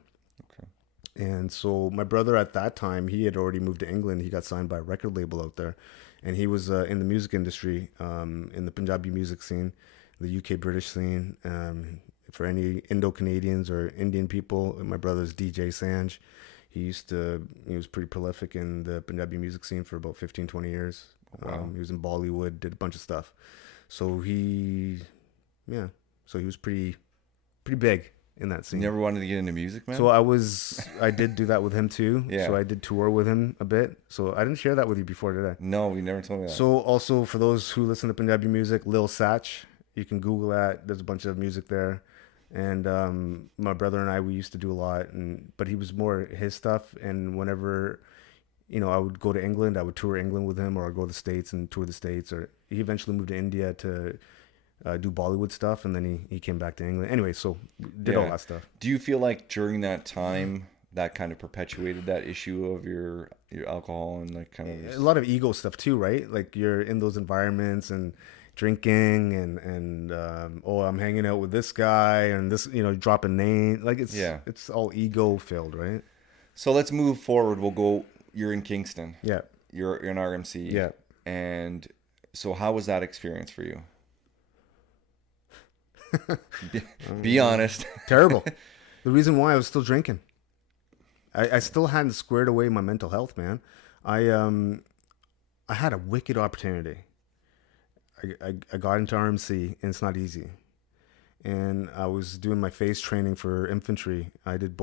Okay. And so my brother at that time, he had already moved to England. He got signed by a record label out there, and he was in the music industry, in the Punjabi music scene, the UK British scene. For any Indo-Canadians or Indian people, my brother's DJ Sanj. He was pretty prolific in the Punjabi music scene for about 15, 20 years. Wow. He was in Bollywood, did a bunch of stuff. So yeah, so he was pretty big in that You scene. never wanted to get into music, man? So I did do that with him too. Yeah. So I did tour with him a bit. So I didn't share that with you before, did I? No, you never told me that. So also for those who listen to Punjabi music, Lil Sach, you can Google that. There's a bunch of music there. And my brother and I, we used to do a lot, but he was more his stuff. And whenever, I would go to England, I would tour England with him, or I'd go to the States and tour the States. Or he eventually moved to India to do Bollywood stuff, and then he came back to England. Anyway, so did all Yeah. that stuff. Do you feel like during that time that kind of perpetuated that issue of your alcohol and like kind of A lot of ego stuff too, right? Like you're in those environments and drinking and oh, I'm hanging out with this guy and this, dropping name, like Yeah. it's all ego filled, right? So let's move forward. We'll go. You're in Kingston. Yeah, You're in RMC. yeah. And so how was that experience for you? Be honest. Terrible. The reason why I was still drinking, I still hadn't squared away my mental health, man. I had a wicked opportunity. I got into RMC, and it's not easy. And I was doing my phase training for infantry. I did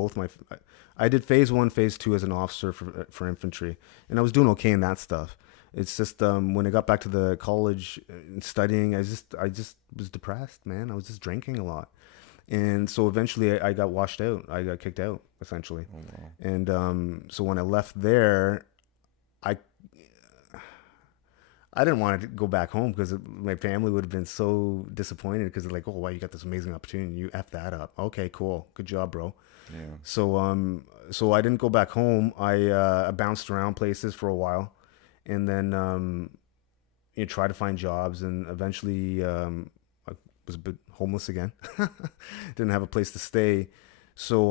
phase 1, phase 2 as an officer for infantry, and I was doing okay in that stuff. It's just when I got back to the college and studying, I just was depressed, man. I was just drinking a lot, and so eventually I got washed out. I got kicked out essentially, Oh, wow. and so when I left there, I I didn't want to go back home because my family would have been so disappointed because they're like, oh, wow, you got this amazing opportunity. You F that up. Okay, cool. Good job, bro. Yeah. So I didn't go back home. I bounced around places for a while and then, tried to find jobs and eventually, I was a bit homeless again. Didn't have a place to stay. So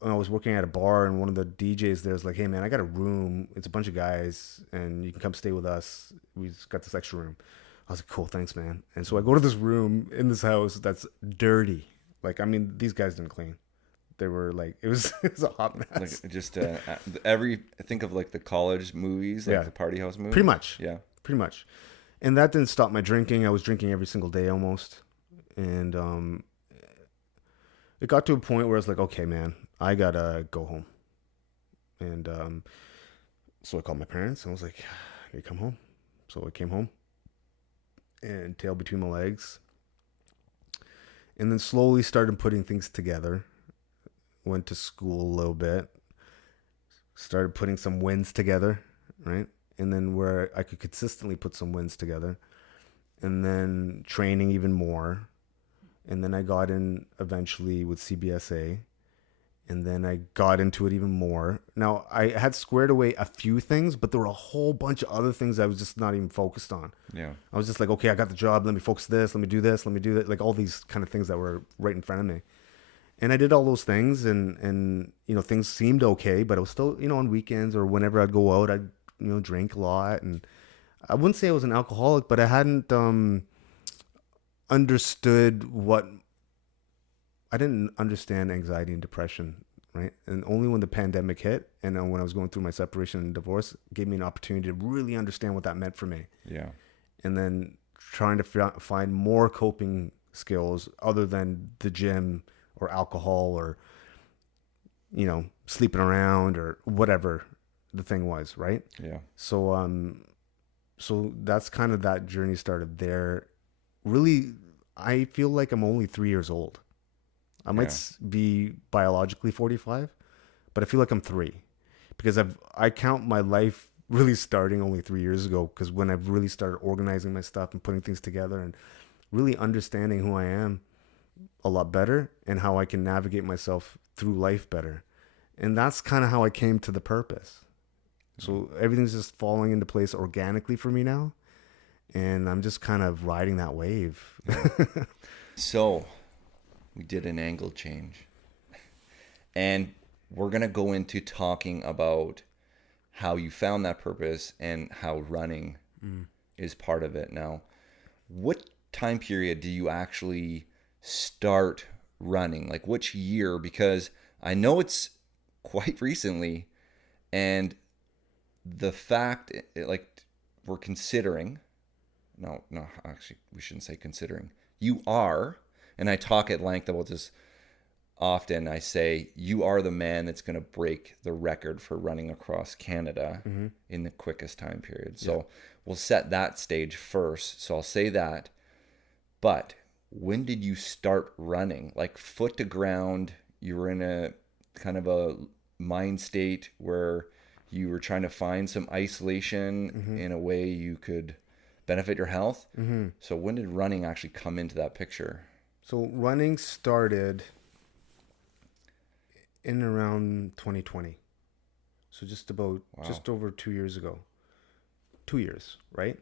when I was working at a bar and one of the DJs there was like, hey man, I got a room. It's a bunch of guys and you can come stay with us. We just got this extra room. I was like, cool, thanks, man. And so I go to this room in this house that's dirty. Like, I mean, these guys didn't clean. They were like, it was a hot mess. Like just think of like the college movies, like Yeah. the party house movies. Pretty much. Yeah. Pretty much. And that didn't stop my drinking. I was drinking every single day almost. And it got to a point where I was like, okay, man, I gotta go home. And so I called my parents and I was like, I need to come home. So I came home. and tail between my legs. And then slowly started putting things together. Went to school a little bit. Started putting some wins together, right? And then where I could consistently put some wins together. And then training even more. And then I got in eventually with CBSA. And then I got into it even more. Now, I had squared away a few things, but there were a whole bunch of other things I was just not even focused on. Yeah. I was just like, okay, I got the job. Let me focus this. Let me do this. Let me do that. Like all these kind of things that were right in front of me. And I did all those things and things seemed okay, but I was still, on weekends or whenever I'd go out, I'd, drink a lot. And I wouldn't say I was an alcoholic, but I hadn't understood I didn't understand anxiety and depression, right? And only when the pandemic hit and when I was going through my separation and divorce gave me an opportunity to really understand what that meant for me. Yeah. And then trying to find more coping skills other than the gym or alcohol or, sleeping around or whatever the thing was, right? Yeah. So that's kind of that journey started there. Really, I feel like I'm only 3 years old. I might be biologically 45, but I feel like I'm 3 because I count my life really starting only 3 years ago, because when I've really started organizing my stuff and putting things together and really understanding who I am a lot better and how I can navigate myself through life better. And that's kind of how I came to the purpose. So everything's just falling into place organically for me now. And I'm just kind of riding that wave. So we did an angle change. And we're going to go into talking about how you found that purpose and how running is part of it. Now, what time period do you actually start running? Like which year? Because I know it's quite recently, and the fact, like, we're considering, no, actually, we shouldn't say considering. You are, and I talk at length about this often. I say, you are the man that's going to break the record for running across Canada in the quickest time period. So we'll set that stage first. So I'll say that. But when did you start running? Like foot to ground, you were in a kind of a mind state where you were trying to find some isolation in a way you could benefit your health. So when did running actually come into that picture? So running started in around 2020. So just over 2 years ago. 2 years, right?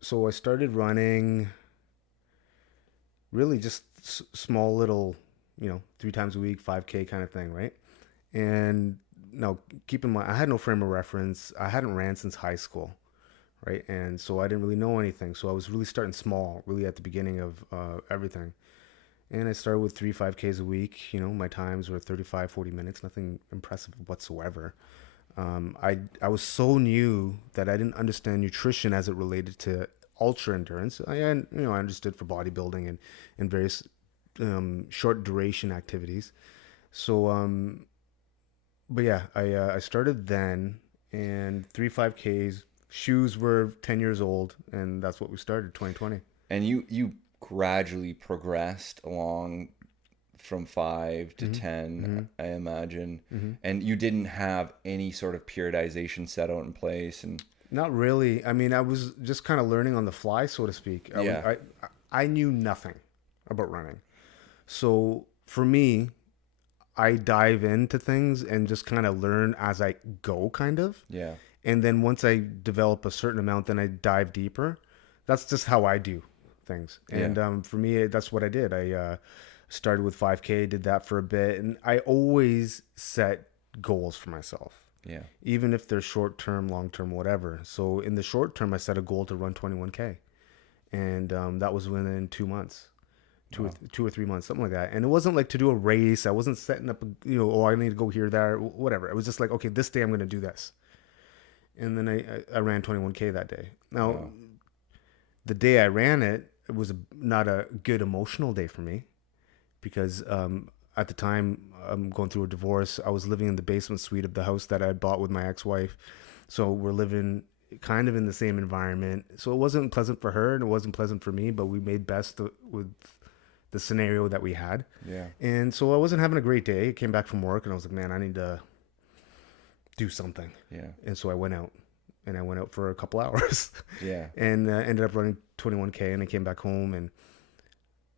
So I started running really just small little, 3 times a week, 5K kind of thing, right? And now keep in mind, I had no frame of reference. I hadn't ran since high school, right? And so I didn't really know anything. So I was really starting small, really at the beginning of everything. And I started with 3 5Ks a week. My times were 35, 40 minutes, nothing impressive whatsoever. I was so new that I didn't understand nutrition as it related to ultra endurance. I understood for bodybuilding and various short duration activities. So, but yeah, I started then, and 3 5Ks. Shoes were 10 years old, and that's what we started 2020. And you gradually progressed along from 5 to 10, I imagine. And you didn't have any sort of periodization set out in place. And not really. I mean, I was just kind of learning on the fly, so to speak. I knew nothing about running. So for me, I dive into things and just kind of learn as I go, kind of. Yeah. And then once I develop a certain amount, then I dive deeper. That's just how I do things. And for me, that's what I did. I started with 5K, did that for a bit. And I always set goals for myself. Yeah. Even if they're short term, long term, whatever. So in the short term, I set a goal to run 21K. And that was within 2 months. Two or 3 months, something like that. And it wasn't like to do a race. I wasn't setting up, I need to go here, there, whatever. It was just like, okay, this day I'm going to do this. And then I ran 21K that day. Now, the day I ran it, it was not a good emotional day for me because at the time I'm going through a divorce. I was living in the basement suite of the house that I had bought with my ex-wife. So we're living kind of in the same environment. So it wasn't pleasant for her and it wasn't pleasant for me, but we made best with the scenario that we had. Yeah. And so I wasn't having a great day. I came back from work and I was like, man, I need to do something. Yeah. And so I went out. And I went out for a couple hours. Yeah. And ended up running 21K. And I came back home. And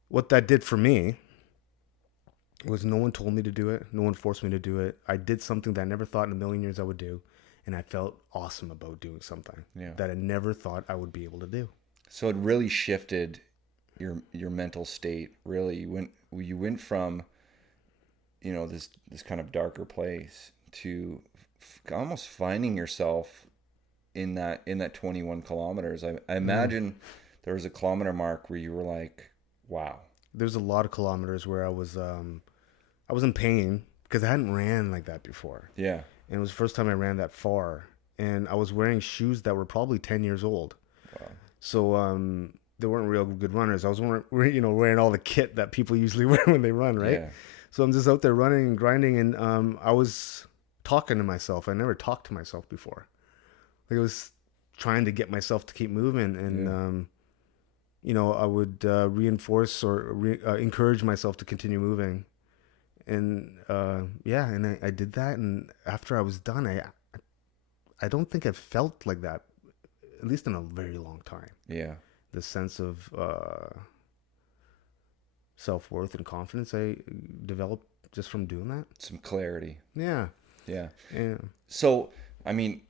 what that did for me was no one told me to do it. No one forced me to do it. I did something that I never thought in a million years I would do. And I felt awesome about doing something that I never thought I would be able to do. So it really shifted your mental state. Really, you went from, you know, this kind of darker place to almost finding yourself in that 21 kilometers. I imagine there was a kilometer mark where you were like, wow. There's a lot of kilometers where I was in pain because I hadn't ran like that before. Yeah. And it was the first time I ran that far. And I was wearing shoes that were probably 10 years old. Wow. So they weren't real good runners. I was wearing all the kit that people usually wear when they run, right? Yeah. So I'm just out there running and grinding, and I was talking to myself. I never talked to myself before. Like I was trying to get myself to keep moving, and I would reinforce or encourage myself to continue moving. And and I did that, and after I was done, I don't think I've felt like that, at least in a very long time. Yeah. The sense of self-worth and confidence I developed just from doing that. Some clarity. Yeah. Yeah. Yeah. So, I mean,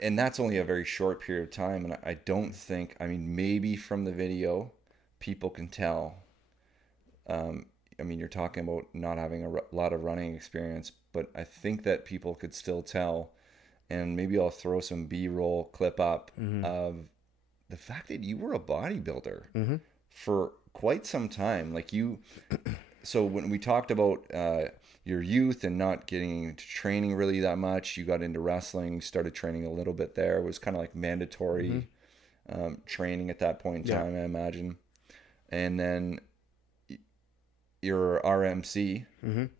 and that's only a very short period of time. And I don't think, I mean, maybe from the video, people can tell. I mean, you're talking about not having a lot of running experience, but I think that people could still tell. And maybe I'll throw some B-roll clip up of the fact that you were a bodybuilder for quite some time. Like so when we talked about your youth and not getting into training really that much, you got into wrestling, started training a little bit there. It was kind of like mandatory training at that point in time, I imagine. And then your RMC,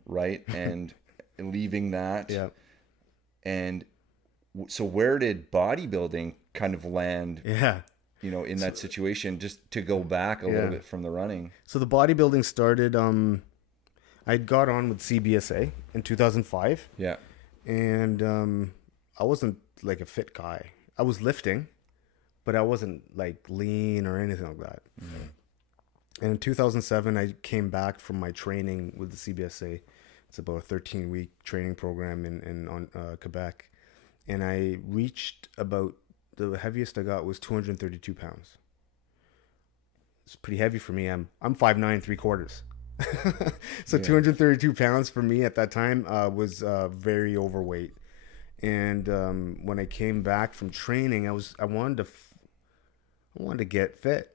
right? And leaving that. Yeah. And so where did bodybuilding kind of land? Yeah. You know, in that situation, just to go back a little bit from the running. So the bodybuilding started, I got on with CBSA in 2005. Yeah. And I wasn't like a fit guy. I was lifting, but I wasn't like lean or anything like that. And in 2007, I came back from my training with the CBSA. It's about a 13-week training program in Quebec. And I reached about, the heaviest I got was 232 pounds. It's pretty heavy for me. I'm 5'9", 3/4. So 232 pounds for me at that time was very overweight. And when I came back from training, I wanted to get fit.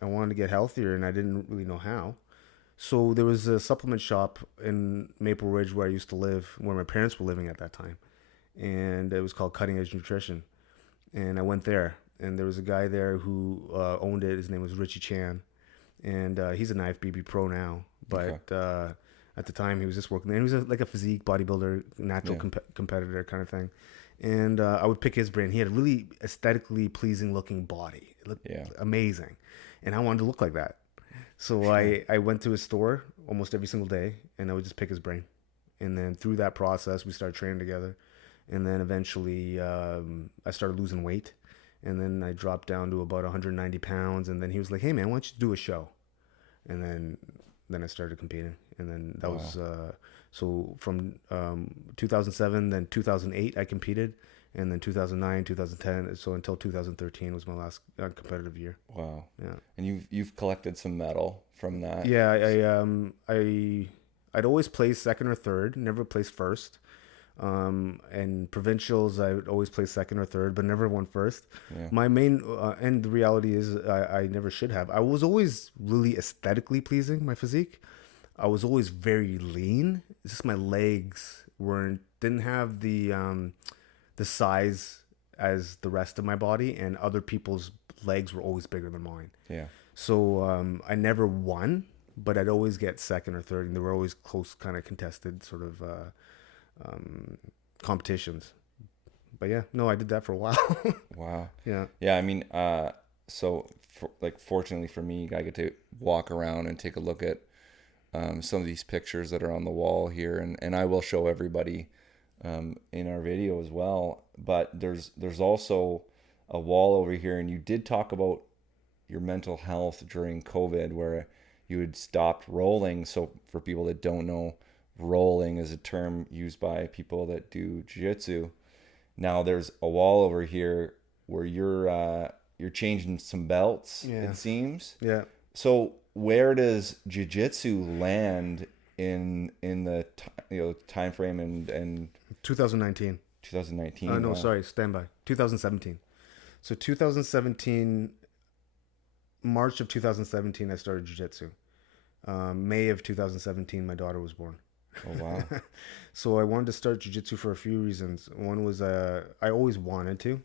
I wanted to get healthier, and I didn't really know how. So there was a supplement shop in Maple Ridge where I used to live, where my parents were living at that time. And it was called Cutting Edge Nutrition. And I went there, and there was a guy there who owned it. His name was Richie Chan. And he's an IFBB pro now. But at the time, he was just working there. He was like a physique bodybuilder, natural competitor kind of thing. And I would pick his brain. He had a really aesthetically pleasing looking body. It looked amazing. And I wanted to look like that. So I went to his store almost every single day, and I would just pick his brain. And then through that process, we started training together. And then eventually I started losing weight. And then I dropped down to about 190 pounds. And then he was like, hey, man, why don't you do a show? And then I started competing. And then that was, so from 2007, then 2008, I competed. And then 2009, 2010, so until 2013 was my last competitive year. Wow. Yeah. And you've collected some medal from that. Yeah, I'd always place second or third, never place first. And provincials, I would always place second or third, but never won first. Yeah. My main, and the reality is I never should have. I was always really aesthetically pleasing, my physique. I was always very lean. It's just my legs didn't have the size as the rest of my body, and other people's legs were always bigger than mine. Yeah. So I never won, but I'd always get second or third, and they were always close, kind of contested sort of competitions. But yeah, no, I did that for a while. Wow. Yeah. Yeah, I mean, fortunately for me, I get to walk around and take a look at some of these pictures that are on the wall here, and I will show everybody in our video as well. But there's also a wall over here, and you did talk about your mental health during COVID, where you had stopped rolling. So for people that don't know, rolling is a term used by people that do jiu-jitsu. Now there's a wall over here where you're changing some belts, Yeah. it seems. Yeah. So where does jiu-jitsu land in the time frame and 2019. 2019? No, sorry, stand by. 2017. So 2017, March of 2017, I started jiu-jitsu. May of 2017, my daughter was born. Oh, wow. So I wanted to start jiu-jitsu for a few reasons. One was I always wanted to.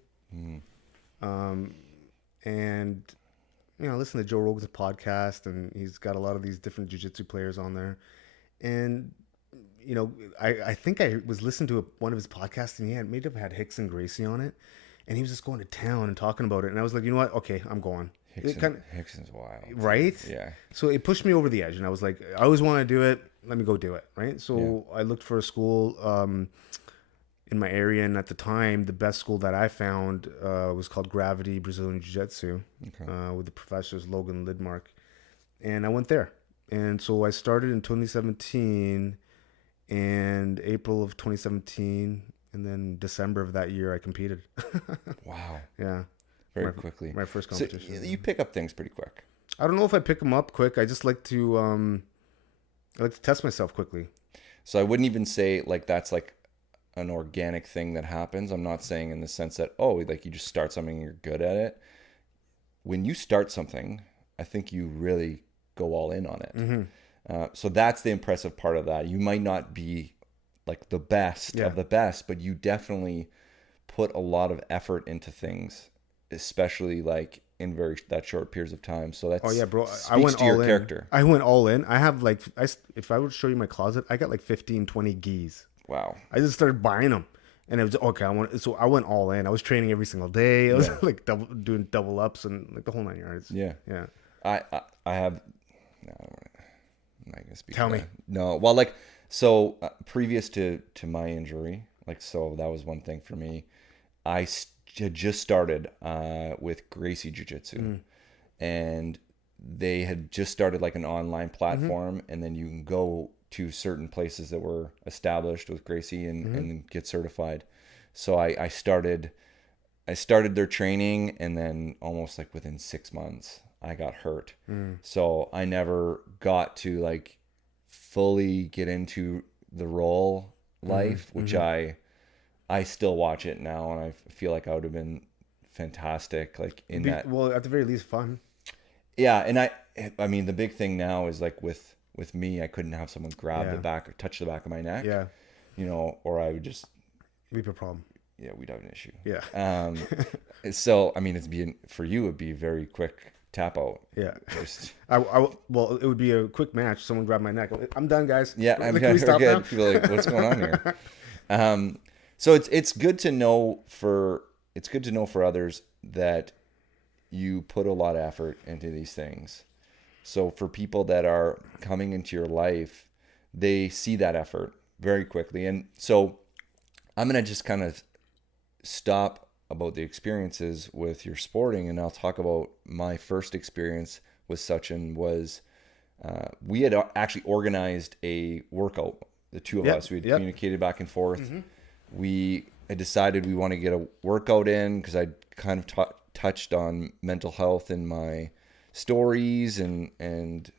And, listen to Joe Rogan's podcast, and he's got a lot of these different jiu-jitsu players on there. And, I think I was listening to one of his podcasts, and he had had Hicks and Gracie on it. And he was just going to town and talking about it. And I was like, you know what? Okay, I'm going. Hickson's wild. Right? Yeah. So it pushed me over the edge. And I was like, I always want to do it. Let me go do it. Right? So I looked for a school in my area. And at the time, the best school that I found was called Gravity Brazilian Jiu-Jitsu with the professors Logan Lidmark. And I went there. And so I started in 2017 and April of 2017. And then December of that year, I competed. Wow. Yeah. Very quickly. My first competition. So you pick up things pretty quick. I don't know if I pick them up quick. I just like to test myself quickly. So I wouldn't even say like that's like an organic thing that happens. I'm not saying in the sense that, like you just start something and you're good at it. When you start something, I think you really go all in on it. Mm-hmm. So that's the impressive part of that. You might not be like the best of the best, but you definitely put a lot of effort into things, especially like in that short periods of time. So that's bro. I went to all your in. character. I went all in. I have if I would show you my closet, I got like 15, 20 gis. Wow. I just started buying them, and it was okay. So I went all in. I was training every single day. I was like doing double ups and like the whole 9 yards. Yeah. Yeah. I have. No, I'm not gonna speak. Tell me. No. Well, like so previous to my injury, like so that was one thing for me. I had just started with Gracie Jiu-Jitsu, and they had just started like an online platform, and then you can go to certain places that were established with Gracie and get certified. So I started their training, and then almost like within 6 months I got hurt. So I never got to like fully get into the roll life, which I still watch it now, and I feel like I would have been fantastic, like in that. Well, at the very least, fun. Yeah, and I mean, the big thing now is like with me, I couldn't have someone grab the back or touch the back of my neck. Yeah. Or I would just. We'd have a problem. Yeah, we'd have an issue. Yeah. So I mean, for you, it'd be very quick tap out. Yeah. Well, it would be a quick match. Someone grabbed my neck. I'm done, guys. Yeah, Can we stop now? People are like, what's going on here? So it's good to know for others that you put a lot of effort into these things. So for people that are coming into your life, they see that effort very quickly. And so I'm going to just kind of stop about the experiences with your sporting, and I'll talk about my first experience with Sachin was we had actually organized a workout, the two of us. We had communicated back and forth. We had decided we want to get a workout in because I'd kind of touched on mental health in my stories and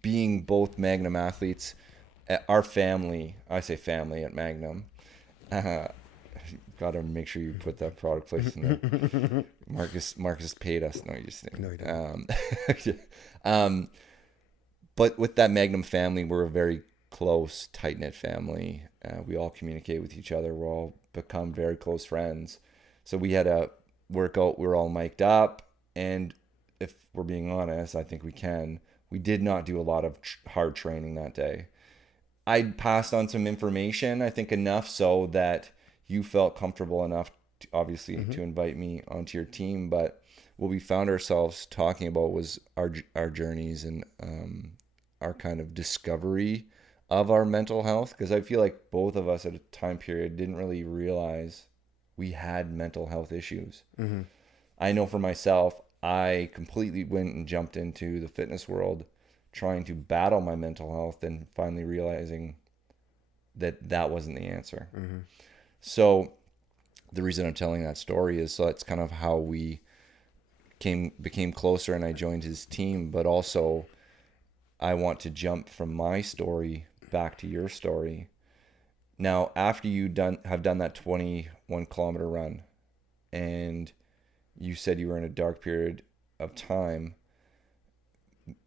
being both Magnum athletes. Our family, I say family at Magnum, got to make sure you put that product placement in there. Marcus paid us. No, you just think. No, he didn't. But with that Magnum family, we're a very close, tight-knit family. We all communicate with each other. We're all become very close friends. So we had a workout. We were all mic'd up. And if we're being honest, I think we did not do a lot of hard training that day. I passed on some information, I think enough so that you felt comfortable enough, obviously, Mm-hmm. to invite me onto your team. But what we found ourselves talking about was our journeys and our kind of discovery of our mental health. Because I feel like both of us at a time period didn't really realize we had mental health issues. Mm-hmm. I know for myself, I completely went and jumped into the fitness world trying to battle my mental health and finally realizing that that wasn't the answer. Mm-hmm. So the reason I'm telling that story is so that's kind of how we became closer and I joined his team, but also I want to jump from my story back to your story. Now, after you have done that 21-kilometer run and you said you were in a dark period of time,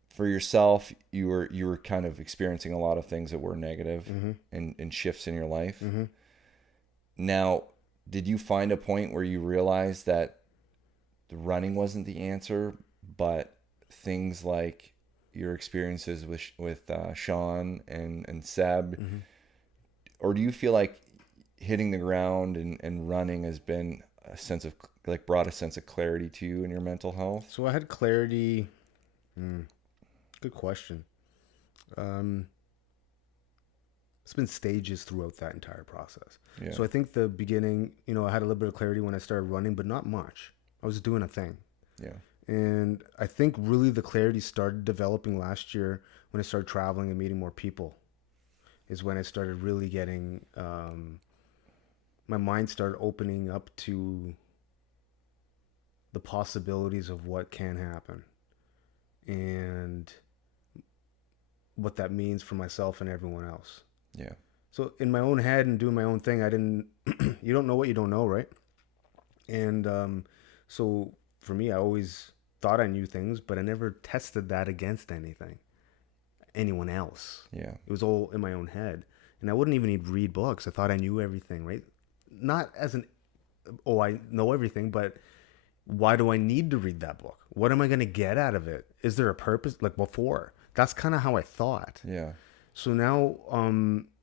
for yourself, you were kind of experiencing a lot of things that were negative Mm-hmm. and shifts in your life. Mm-hmm. Now, did you find a point where you realized that the running wasn't the answer, but things like your experiences with Shaun and Seb, Mm-hmm. or do you feel like hitting the ground and running has been a sense of like brought a sense of clarity to you in your mental health? So I had clarity. Good question. It's been stages throughout that entire process. Yeah. So I think the beginning, I had a little bit of clarity when I started running, but not much. I was doing a thing. Yeah. And I think really the clarity started developing last year when I started traveling and meeting more people, is when I started really getting, my mind started opening up to the possibilities of what can happen and what that means for myself and everyone else. Yeah. So in my own head and doing my own thing, I didn't, you don't know what you don't know, right? And so for me, I always thought I knew things, but I never tested that against anyone else. Yeah. It was all in my own head. And I wouldn't even need read books. I thought I knew everything, right? Not as I know everything, but why do I need to read that book? What am I going to get out of it? Is there a purpose? Like before, that's kind of how I thought. Yeah. So now,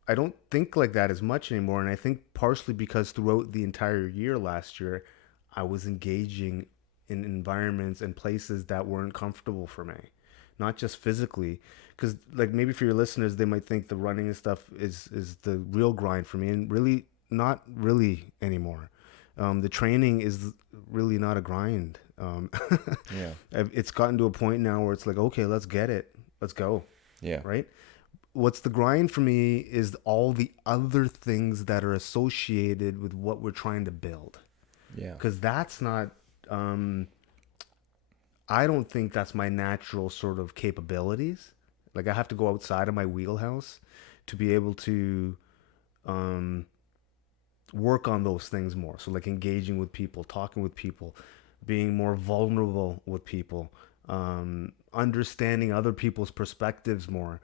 I don't think like that as much anymore. And I think partially because throughout the entire year last year, I was engaging in environments and places that weren't comfortable for me, not just physically. Because like maybe for your listeners, they might think the running and stuff is the real grind for me, and really not really anymore. The training is really not a grind. Yeah. It's gotten to a point now where it's like, okay, let's get it, let's go. Yeah. Right. What's the grind for me is all the other things that are associated with what we're trying to build. Yeah. Because that's not, I don't think that's my natural sort of capabilities. Like I have to go outside of my wheelhouse to be able to work on those things more. So like engaging with people, talking with people, being more vulnerable with people, understanding other people's perspectives more,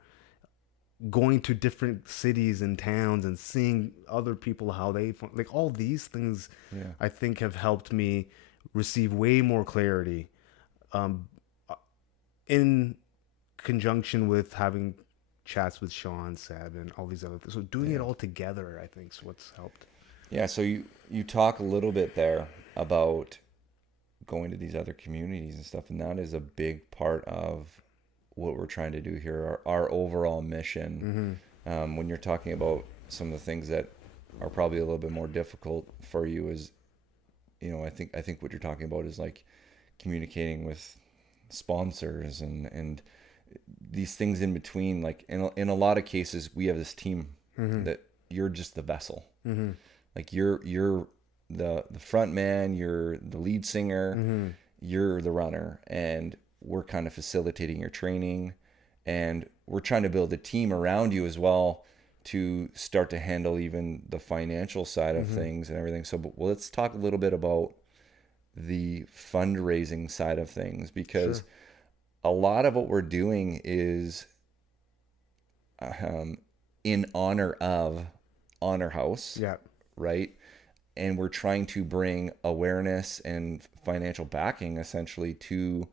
going to different cities and towns and seeing other people, how they, like all these things, Yeah. I think have helped me receive way more clarity, in conjunction with having chats with Shaun, Seb, and all these other things. So doing it all together, I think, is what's helped. Yeah. So you talk a little bit there about going to these other communities and stuff, and that is a big part of what we're trying to do here, our overall mission. When you're talking about some of the things that are probably a little bit more difficult for you is, I think what you're talking about is like communicating with sponsors and these things in between. Like in a lot of cases, we have this team that you're just the vessel. Like you're the front man, you're the lead singer, you're the runner, and we're kind of facilitating your training, and we're trying to build a team around you as well to start to handle even the financial side of things and everything. So, but let's talk a little bit about the fundraising side of things, because a lot of what we're doing is in honor of Honor House. Yeah. Right? And we're trying to bring awareness and financial backing essentially to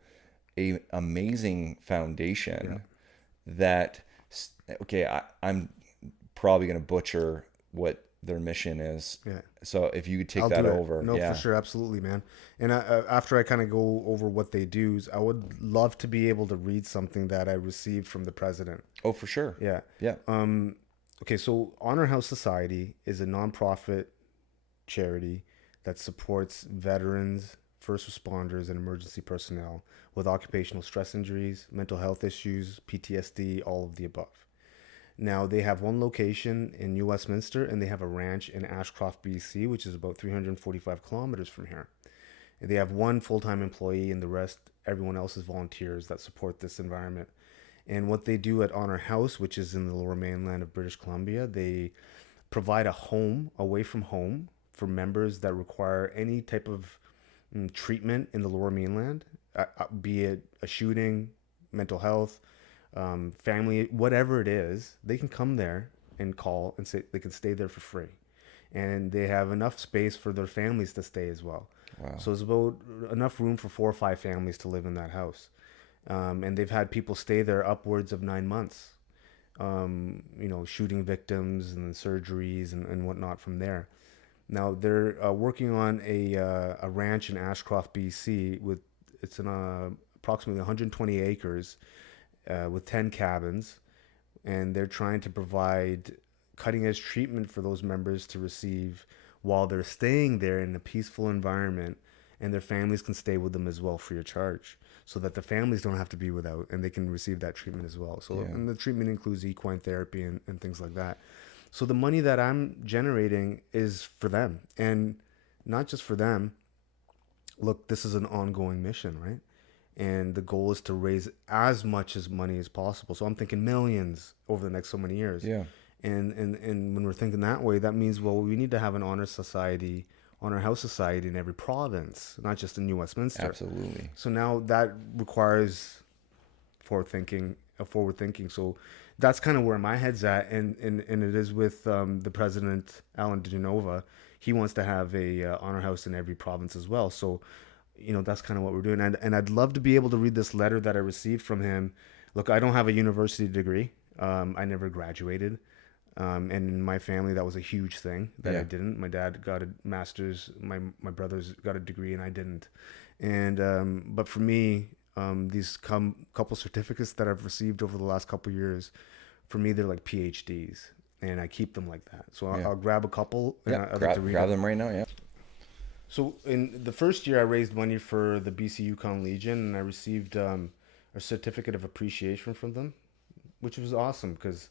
a amazing foundation that, okay, I'm probably going to butcher what their mission is. Yeah. So if you could take I'll that do it. over. No, yeah. for sure, absolutely, man. And after I kind of go over what they do, I would love to be able to read something that I received from the president. Oh, for sure. Yeah. Yeah. Okay, so Honor House Society is a nonprofit charity that supports veterans, first responders, and emergency personnel with occupational stress injuries, mental health issues, PTSD, all of the above. Now, they have one location in New Westminster, and they have a ranch in Ashcroft, BC, which is about 345 kilometers from here. And they have one full-time employee, and the rest, everyone else is volunteers that support this environment. And what they do at Honor House, which is in the lower mainland of British Columbia, they provide a home away from home for members that require any type of treatment in the lower mainland, be it a shooting, mental health, family, whatever it is. They can come there and call and say they can stay there for free. And they have enough space for their families to stay as well. Wow. So it's about enough room for 4 or 5 families to live in that house. And they've had people stay there upwards of 9 months, shooting victims and surgeries and whatnot from there. Now they're working on a ranch in Ashcroft, BC, it's approximately 120 acres with 10 cabins, and they're trying to provide cutting edge treatment for those members to receive while they're staying there in a peaceful environment, and their families can stay with them as well free of charge, so that the families don't have to be without and they can receive that treatment as well. So, and the treatment includes equine therapy and things like that. So the money that I'm generating is for them, and not just for them. Look, this is an ongoing mission, right? And the goal is to raise as much as money as possible. So I'm thinking millions over the next so many years. Yeah. And when we're thinking that way, that means, well, we need to have an honor society, honor house society in every province, not just in New Westminster. Absolutely. So now that requires forward thinking. So that's kind of where my head's at, and it is with the president, Alan DeGenova. He wants to have a honor house in every province as well. So, that's kind of what we're doing. And I'd love to be able to read this letter that I received from him. Look, I don't have a university degree. I never graduated. And in my family, that was a huge thing that I didn't. My dad got a master's. My brothers got a degree, and I didn't. And but for me, these couple certificates that I've received over the last couple of years, for me, they're like PhDs, and I keep them like that. So I'll grab a couple. And I'd like to read grab them right now. Yeah. So in the first year, I raised money for the BC Yukon Legion, and I received a certificate of appreciation from them, which was awesome because,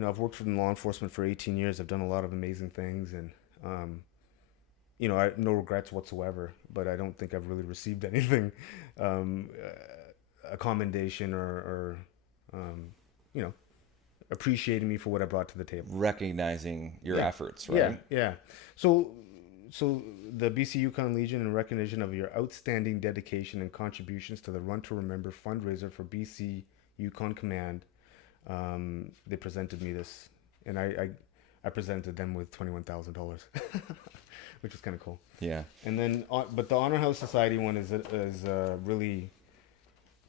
I've worked in law enforcement for 18 years. I've done a lot of amazing things, and I no regrets whatsoever. But I don't think I've really received anything, a commendation or appreciating me for what I brought to the table. Recognizing your efforts, right? Yeah. So the BC Yukon Legion, in recognition of your outstanding dedication and contributions to the Run to Remember fundraiser for BC Yukon Command, they presented me this, and I presented them with $21,000, which was kind of cool. Yeah. And then, but the Honor House Society one is really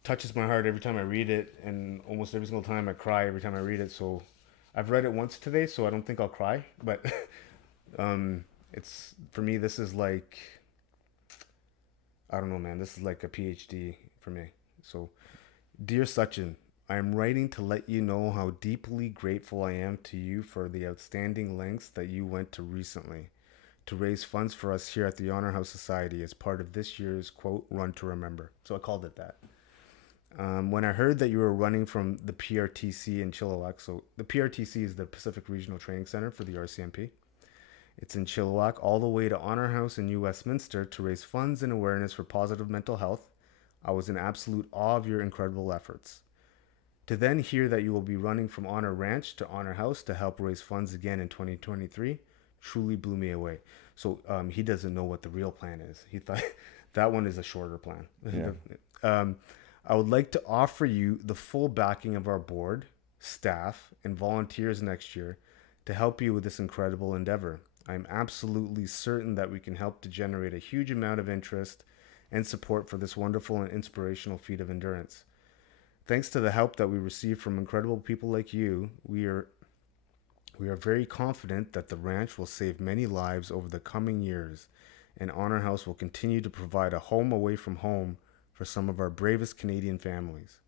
touches my heart every time I read it, and almost every single time I cry every time I read it. So I've read it once today, so I don't think I'll cry, but it's, for me, this is like, I don't know, man, this is like a PhD for me. So, dear Sachin, I am writing to let you know how deeply grateful I am to you for the outstanding lengths that you went to recently to raise funds for us here at the Honor House Society as part of this year's, quote, Run to Remember. So I called it that. When I heard that you were running from the PRTC in Chilliwack, so the PRTC is the Pacific Regional Training Center for the RCMP. It's in Chilliwack, all the way to Honor House in New Westminster to raise funds and awareness for positive mental health. I was in absolute awe of your incredible efforts. To then hear that you will be running from Honor Ranch to Honor House to help raise funds again in 2023 truly blew me away. So he doesn't know what the real plan is. He thought that one is a shorter plan. Yeah. I would like to offer you the full backing of our board, staff, and volunteers next year to help you with this incredible endeavor. I'm absolutely certain that we can help to generate a huge amount of interest and support for this wonderful and inspirational feat of endurance. Thanks to the help that we receive from incredible people like you, we are We are very confident that the ranch will save many lives over the coming years, and Honor House will continue to provide a home away from home for some of our bravest Canadian families.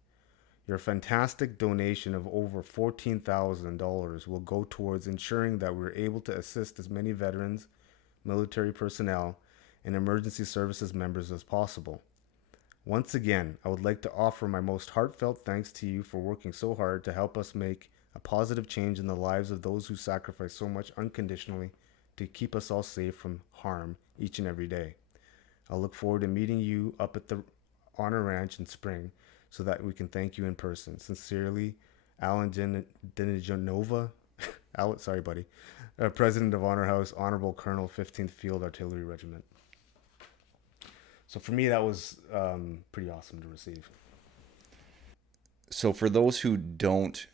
Your fantastic donation of over $14,000 will go towards ensuring that we're able to assist as many veterans, military personnel, and emergency services members as possible. Once again, I would like to offer my most heartfelt thanks to you for working so hard to help us make a positive change in the lives of those who sacrifice so much unconditionally to keep us all safe from harm each and every day. I look forward to meeting you up at the Honor Ranch in spring so that we can thank you in person. Sincerely, Alan Dinijanova, sorry, buddy, President of Honor House, Honorable Colonel, 15th Field Artillery Regiment. So for me, that was pretty awesome to receive. So for those who don't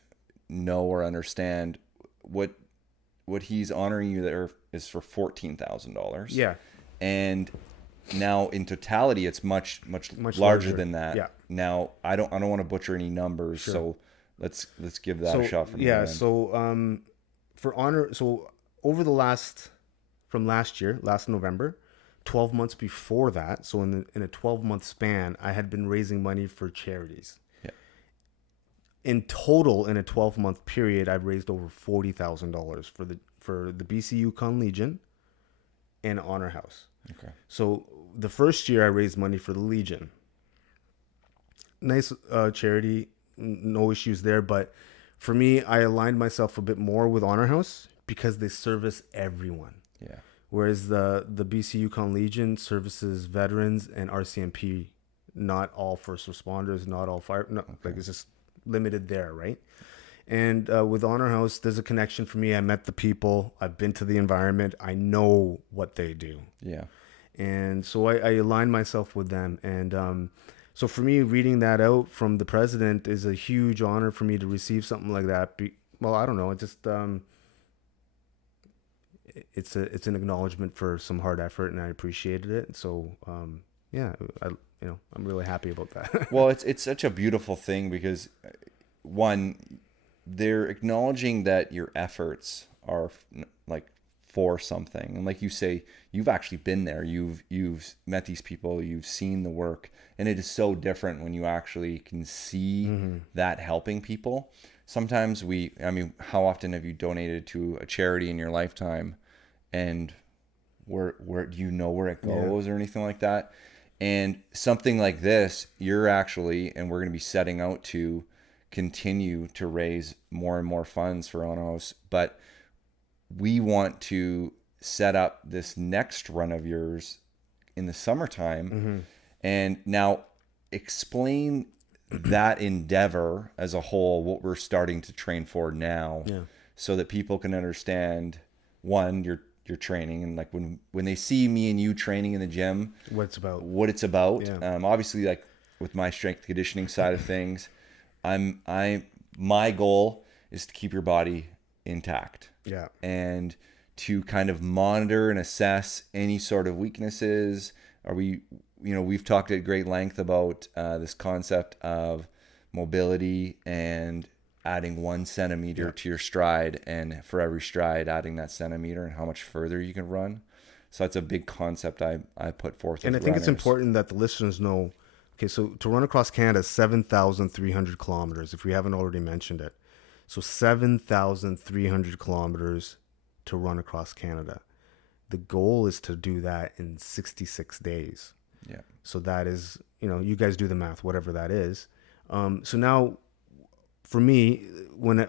know or understand, what he's honoring you there is for $14,000. Yeah. And now in totality, it's much larger than that. Yeah. Now I don't want to butcher any numbers, Sure. So let's give that a shot from yeah. the end. So for honor, so over from last year, last November, 12 months before that, so in a 12-month span, I had been raising money for charities. Yeah. In total, in a 12-month period, I've raised over $40,000 for the BC Yukon Legion and Honor House. Okay. So the first year I raised money for the Legion. Nice charity, no issues there. But for me, I aligned myself a bit more with Honor House because they service everyone. Yeah. Whereas the BC Yukon Legion services veterans and RCMP, not all first responders, not all fire. No, okay. Like it's just limited there, right? And with Honor House, there's a connection for me. I met the people. I've been to the environment. I know what they do. Yeah. And so I aligned myself with them. And so for me, reading that out from the president is a huge honor for me to receive something like that. Well, I don't know. It just it's an acknowledgement for some hard effort, and I appreciated it. So yeah, I'm really happy about that. Well, it's such a beautiful thing because one, they're acknowledging that your efforts are like for something, and like you say, you've actually been there. You've met these people. You've seen the work, and it is so different when you actually can see that helping people. Sometimes how often have you donated to a charity in your lifetime, and where do you know where it goes or anything like that? And something like this, you're actually, and we're going to be setting out to continue to raise more and more funds for Honor House, but we want to set up this next run of yours in the summertime. And now explain that endeavor as a whole, what we're starting to train for now, so that people can understand, one, your training, and like when they see me and you training in the gym, what it's about. Obviously, like with my strength conditioning side of things, my goal is to keep your body intact. Yeah. And to kind of monitor and assess any sort of weaknesses. We've talked at great length about this concept of mobility and adding 1 centimeter to your stride, and for every stride adding that centimeter and how much further you can run. So that's a big concept I put forth. And I think it's important that the listeners know, okay, so to run across Canada is 7,300 kilometers, if we haven't already mentioned it. So 7,300 kilometers to run across Canada. The goal is to do that in 66 days. Yeah. So that is, you guys do the math, whatever that is. So now, for me,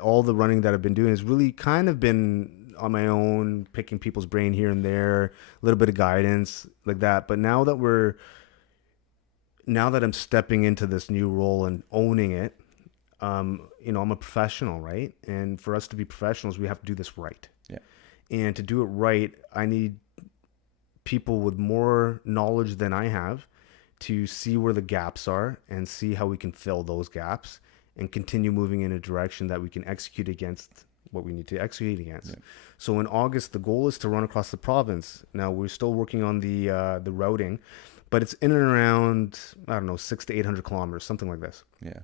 all the running that I've been doing has really kind of been on my own, picking people's brain here and there, a little bit of guidance like that. But now that I'm stepping into this new role and owning it, I'm a professional, right? And for us to be professionals, we have to do this right. Yeah. And to do it right, I need people with more knowledge than I have to see where the gaps are and see how we can fill those gaps and continue moving in a direction that we can execute against what we need to execute against. Yeah. So in August, the goal is to run across the province. Now we're still working on the routing, but it's in and around, 600 to 800 kilometers, something like this. Yeah.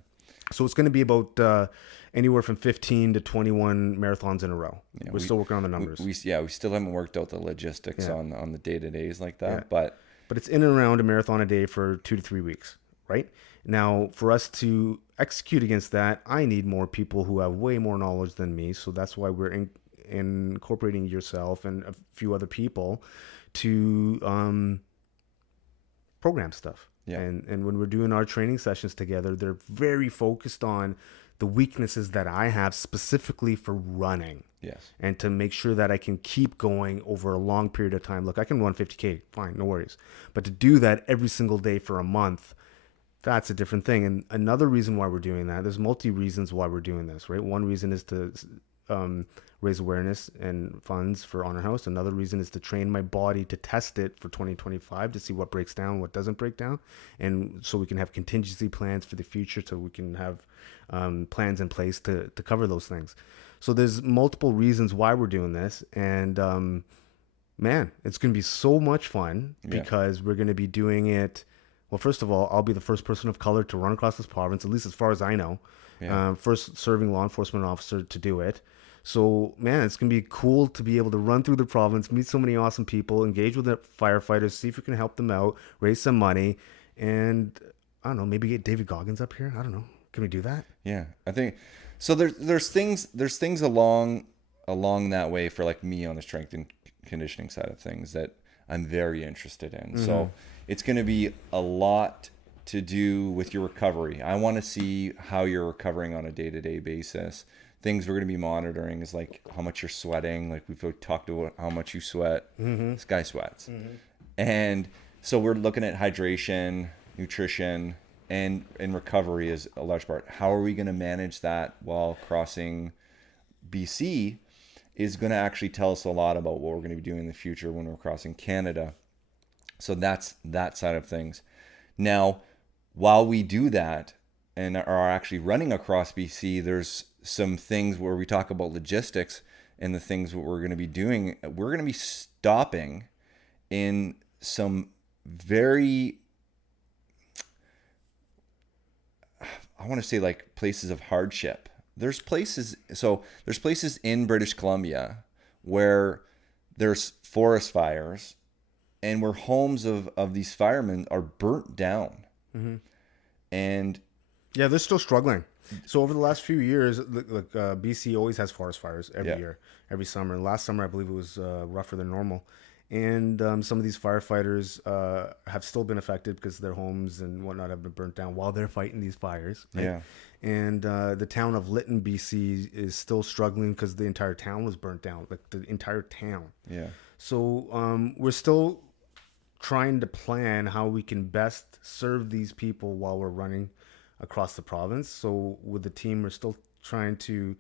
So it's going to be about anywhere from 15 to 21 marathons in a row. Yeah, We're still working on the numbers. We still haven't worked out the logistics on the day-to-days like that, but it's in and around a marathon a day for 2 to 3 weeks, right? Now, for us to execute against that, I need more people who have way more knowledge than me. So that's why we're incorporating yourself and a few other people to program stuff. Yeah. And when we're doing our training sessions together, they're very focused on the weaknesses that I have specifically for running. Yes. And to make sure that I can keep going over a long period of time. Look, I can run 50K, fine, no worries. But to do that every single day for a month, that's a different thing. And another reason why we're doing that, there's multi reasons why we're doing this, right? One reason is to raise awareness and funds for Honor House. Another reason is to train my body to test it for 2025 to see what breaks down, what doesn't break down. And so we can have contingency plans for the future, so we can have plans in place to cover those things. So there's multiple reasons why we're doing this. And man, it's going to be so much fun because we're going to be doing it. Well, first of all, I'll be the first person of color to run across this province, at least as far as I know. Yeah. First serving law enforcement officer to do it. So, man, it's going to be cool to be able to run through the province, meet so many awesome people, engage with the firefighters, see if we can help them out, raise some money, and, I don't know, maybe get David Goggins up here. I don't know. Can we do that? Yeah, I think so. There's things along that way for like me on the strength and conditioning side of things that I'm very interested in. Mm-hmm. So it's going to be a lot to do with your recovery. I want to see how you're recovering on a day-to-day basis. Things we're going to be monitoring is like how much you're sweating. Like we've talked about how much you sweat. Mm-hmm. This guy sweats. Mm-hmm. And so we're looking at hydration, nutrition, and recovery is a large part. How are we going to manage that while crossing BC is going to actually tell us a lot about what we're going to be doing in the future when we're crossing Canada. So that's that side of things. Now, while we do that and are actually running across BC, there's some things where we talk about logistics and the things that we're going to be doing. We're going to be stopping in some very, I want to say like places of hardship. There's places in British Columbia where there's forest fires and where homes of these firemen are burnt down. Mm-hmm. And yeah, they're still struggling. So over the last few years, BC always has forest fires every year, every summer. Last summer, I believe it was rougher than normal. And some of these firefighters have still been affected because their homes and whatnot have been burnt down while they're fighting these fires. Right? Yeah. And the town of Lytton, BC is still struggling because the entire town was burnt down, like the entire town. Yeah. So we're still trying to plan how we can best serve these people while we're running across the province. So with the team, we're still trying to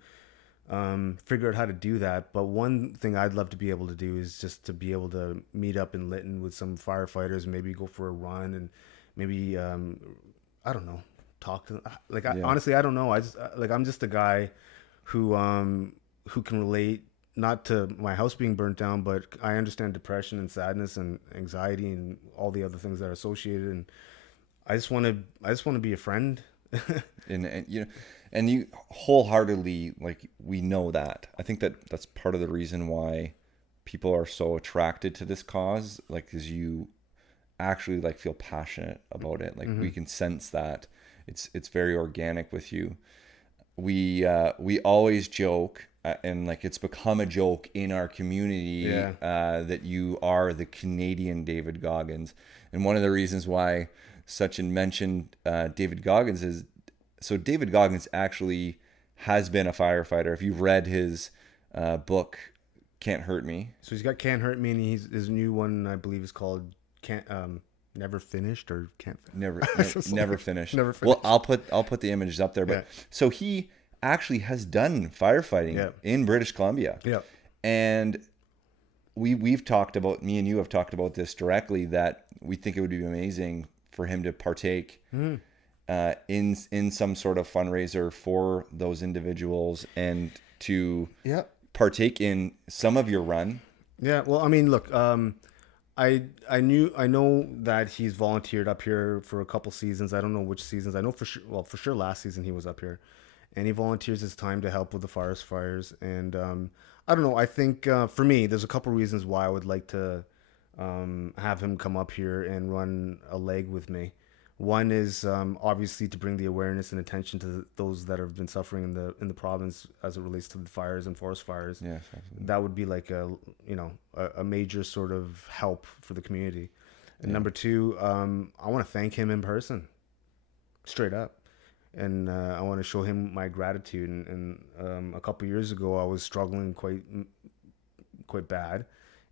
figure out how to do that. But one thing I'd love to be able to do is just to be able to meet up in Lytton with some firefighters, maybe go for a run and maybe, I don't know, talk to them. Like, honestly, I don't know. I'm just a guy who can relate not to my house being burnt down, but I understand depression and sadness and anxiety and all the other things that are associated. And I just want to be a friend. and you wholeheartedly, like, we know that. I think that's part of the reason why people are so attracted to this cause, like, because you actually like feel passionate about it. Like, mm-hmm. We can sense that it's very organic with you. We always joke, and like it's become a joke in our community, that you are the Canadian David Goggins. And one of the reasons why Sachin mentioned David Goggins is, so David Goggins actually has been a firefighter. If you've read his book, Can't Hurt Me. So he's got Can't Hurt Me, and his new one, I believe, is called Never Finished or Can't Never Finished. Never Finished. Well, I'll put the images up there. But so he actually has done firefighting in British Columbia. Yeah. And we've talked about, me and you have talked about this directly, that we think it would be amazing for him to partake in some sort of fundraiser for those individuals and to partake in some of your run. Yeah. Well, I mean, look, I know that he's volunteered up here for a couple seasons. I don't know which seasons. I know for sure. Well, for sure, last season he was up here, and he volunteers his time to help with the forest fires. And I don't know. I think for me, there's a couple reasons why I would like to have him come up here and run a leg with me. One is obviously to bring the awareness and attention to those that have been suffering in the province as it relates to the fires and forest fires. Yes, absolutely. That would be like a major sort of help for the community. And number two, I want to thank him in person, straight up, and I want to show him my gratitude. And a couple years ago, I was struggling quite bad,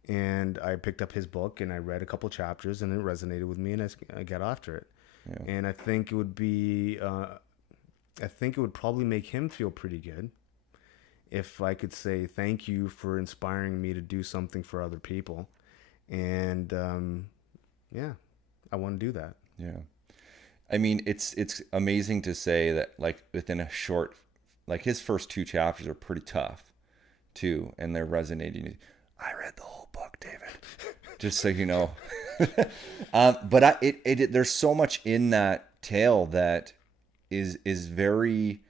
and I picked up his book and I read a couple chapters, and it resonated with me, and I got after it. Yeah. And I think it would be, I think it would probably make him feel pretty good if I could say thank you for inspiring me to do something for other people. And yeah, I want to do that. Yeah. I mean, it's amazing to say that, like, within a short, like, his first 2 chapters are pretty tough too, and they're resonating. I read the whole book, David. Just so you know. But there's so much in that tale that is very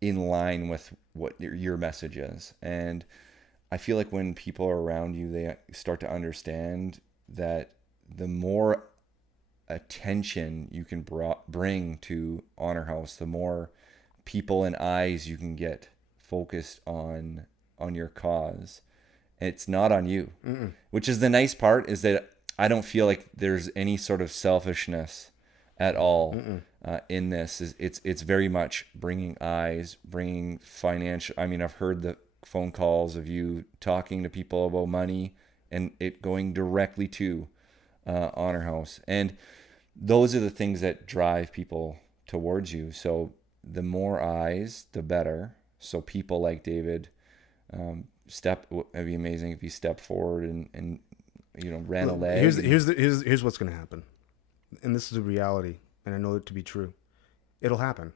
in line with what your message is. And I feel like when people are around you, they start to understand that the more attention you can bring to Honor House, the more people and eyes you can get focused on your cause. It's not on you. Mm-mm. Which is the nice part, is that I don't feel like there's any sort of selfishness at all in this. It's very much bringing eyes, bringing financial. I mean, I've heard the phone calls of you talking to people about money and it going directly to Honor House. And those are the things that drive people towards you. So the more eyes, the better. So people like David, it'd be amazing if he stepped forward and ran a leg. Here's what's going to happen, and this is a reality, and I know it to be true. It'll happen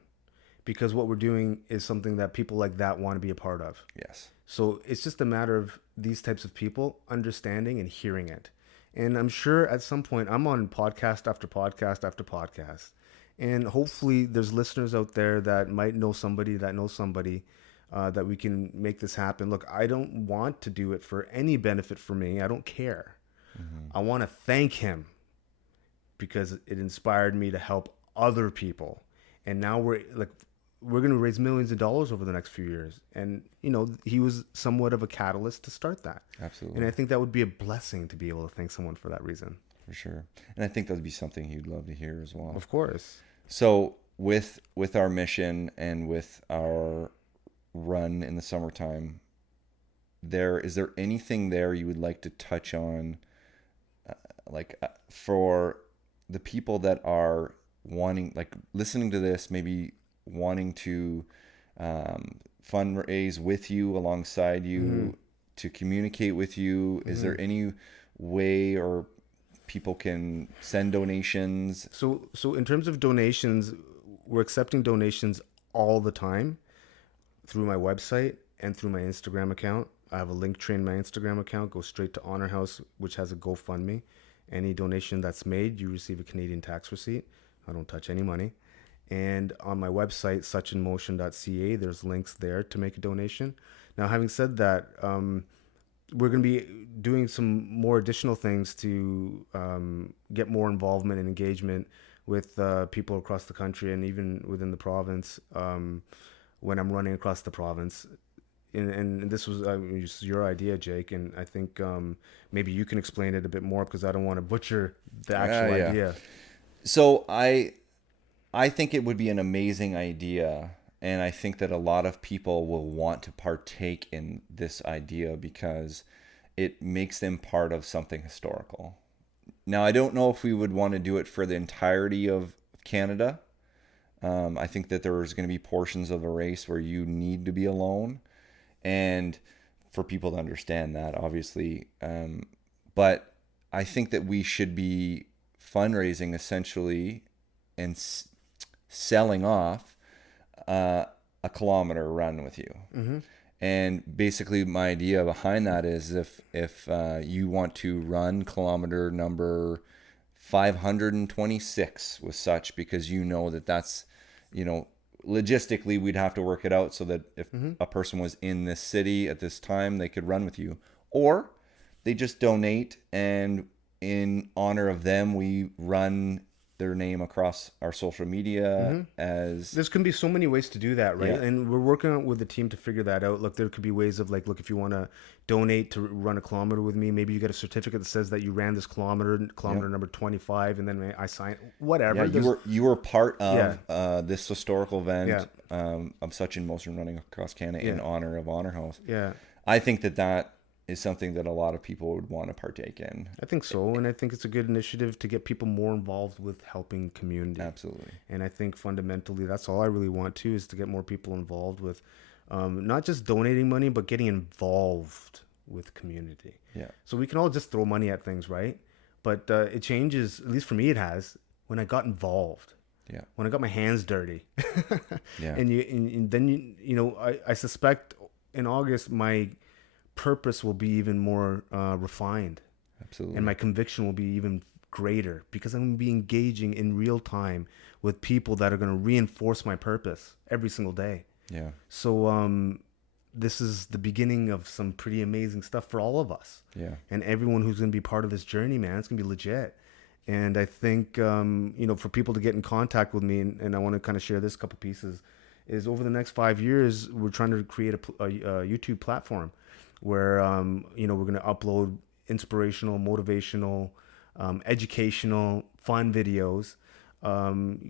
because what we're doing is something that people like that want to be a part of. Yes. So it's just a matter of these types of people understanding and hearing it. And I'm sure at some point I'm on podcast after podcast after podcast, and hopefully there's listeners out there that might know somebody that knows somebody. That we can make this happen. Look, I don't want to do it for any benefit for me. I don't care. Mm-hmm. I want to thank him because it inspired me to help other people. And now we're going to raise millions of dollars over the next few years. And, he was somewhat of a catalyst to start that. Absolutely. And I think that would be a blessing to be able to thank someone for that reason. For sure. And I think that would be something he'd love to hear as well. Of course. So with our mission and with our run in the summertime, is there anything there you would like to touch on, for the people that are wanting, like, listening to this, maybe wanting to fundraise with you, alongside you, to communicate with you? Is there any way or people can send donations? So in terms of donations, we're accepting donations all the time through my website and through my Instagram account. I have a link tree in my Instagram account. Go straight to Honor House, which has a GoFundMe. Any donation that's made, you receive a Canadian tax receipt. I don't touch any money. And on my website, suchinmotion.ca, there's links there to make a donation. Now, having said that, we're going to be doing some more additional things to get more involvement and engagement with people across the country and even within the province. When I'm running across the province. And this was your idea, Jake, and I think maybe you can explain it a bit more because I don't want to butcher the actual idea. So I think it would be an amazing idea, and I think that a lot of people will want to partake in this idea because it makes them part of something historical. Now, I don't know if we would want to do it for the entirety of Canada. I think that there's going to be portions of a race where you need to be alone, and for people to understand that, obviously. But I think that we should be fundraising essentially and selling off a kilometer run with you. Mm-hmm. And basically my idea behind that is if you want to run kilometer number 526 with such, because you know that's, logistically we'd have to work it out so that if a person was in this city at this time, they could run with you. Or they just donate, and in honor of them, we run their name across our social media as... There's going to be so many ways to do that, right? Yeah. And we're working with the team to figure that out. Look, there could be ways of like, look, if you want to donate to run a kilometer with me, maybe you get a certificate that says that you ran this kilometer number 25, and then I sign whatever. Yeah, you were part of this historical event of such in motion running across Canada in honor of Honor House. Yeah. I think that is something that a lot of people would want to partake in. I think so, and I think it's a good initiative to get people more involved with helping community. Absolutely. And I think fundamentally that's all I really want to, is to get more people involved with not just donating money, but getting involved with community. Yeah. So we can all just throw money at things, right? But it changes, at least for me it has, when I got involved. Yeah. When I got my hands dirty. Yeah. And then I suspect in August my purpose will be even more refined. Absolutely. And my conviction will be even greater, because I'm going to be engaging in real time with people that are going to reinforce my purpose every single day. Yeah. So this is the beginning of some pretty amazing stuff for all of us. Yeah. And everyone who's going to be part of this journey, man, it's going to be legit. And I think, for people to get in contact with me, and I want to kind of share this couple pieces, is over the next 5 years, we're trying to create a YouTube platform where, we're going to upload inspirational, motivational, educational, fun videos,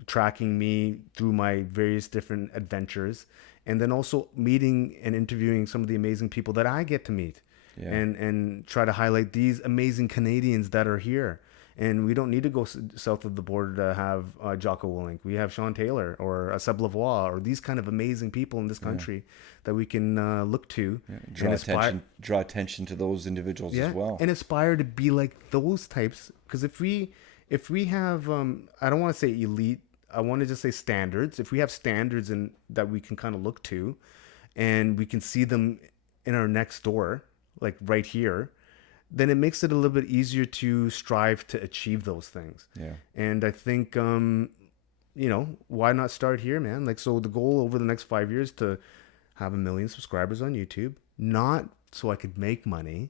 tracking me through my various different adventures, and then also meeting and interviewing some of the amazing people that I get to meet, and try to highlight these amazing Canadians that are here. And we don't need to go south of the border to have Jocko Willink. We have Shaun Taylor or Seb Lavoie, or these kind of amazing people in this country that we can look to. Yeah. Draw attention to those individuals as well. And aspire to be like those types. Because if we have, I don't want to say elite, I want to just say standards. If we have standards that we can kind of look to, and we can see them in our next door, like right here, then it makes it a little bit easier to strive to achieve those things. Yeah. And I think, why not start here, man? Like, so the goal over the next 5 years to have 1 million subscribers on YouTube, not so I could make money,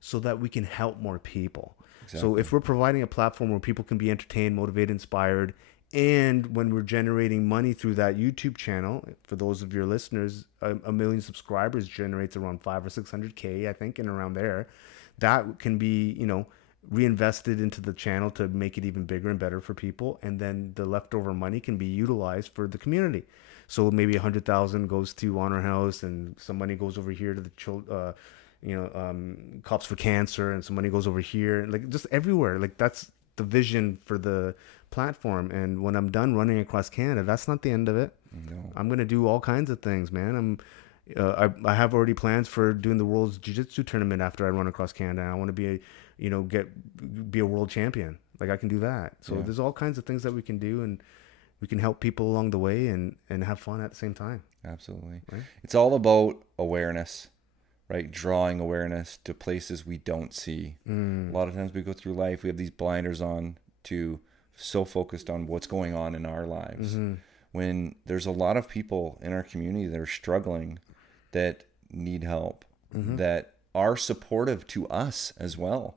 so that we can help more people. Exactly. So if we're providing a platform where people can be entertained, motivated, inspired, and when we're generating money through that YouTube channel, for those of your listeners, 1 million subscribers generates around 500 or 600K, I think, and around there. That can be, reinvested into the channel to make it even bigger and better for people. And then the leftover money can be utilized for the community. So maybe 100,000 goes to Honor House, and some money goes over here to the Cops for Cancer, and some money goes over here, like just everywhere. Like that's the vision for the platform. And when I'm done running across Canada, that's not the end of it. No. I'm going to do all kinds of things, man. I have already plans for doing the World's Jiu-Jitsu tournament after I run across Canada. I want to be a world champion. Like I can do that. So there's all kinds of things that we can do, and we can help people along the way and have fun at the same time. Absolutely. Right? It's all about awareness, right? Drawing awareness to places we don't see. A lot of times we go through life, we have these blinders on, so focused on what's going on in our lives. When there's a lot of people in our community that are struggling, that need help, that are supportive to us as well.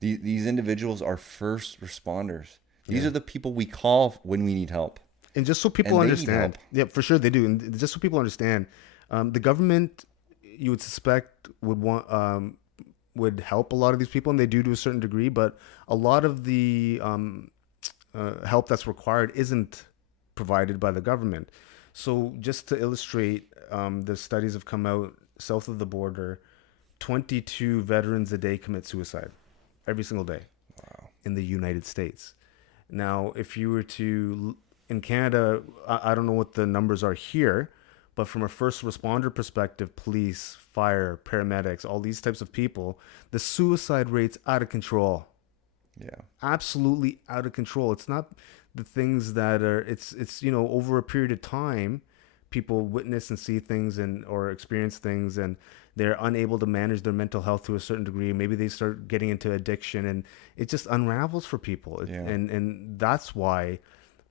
These individuals are first responders. These are the people we call when we need help. And just so people understand, yeah, for sure they do. And just so people understand, the government, you would suspect, would help a lot of these people, and they do to a certain degree. But a lot of the help that's required isn't provided by the government. So just to illustrate, the studies have come out south of the border, 22 veterans a day commit suicide every single day. Wow. In the United States. Now, if you were to, in Canada, I don't know what the numbers are here, but from a first responder perspective, police, fire, paramedics, all these types of people, the suicide rate's out of control. Yeah. Absolutely out of control. It's not the things that are, it's over a period of time, people witness and see things or experience things, and they're unable to manage their mental health to a certain degree. Maybe they start getting into addiction, and it just unravels for people. Yeah. And that's why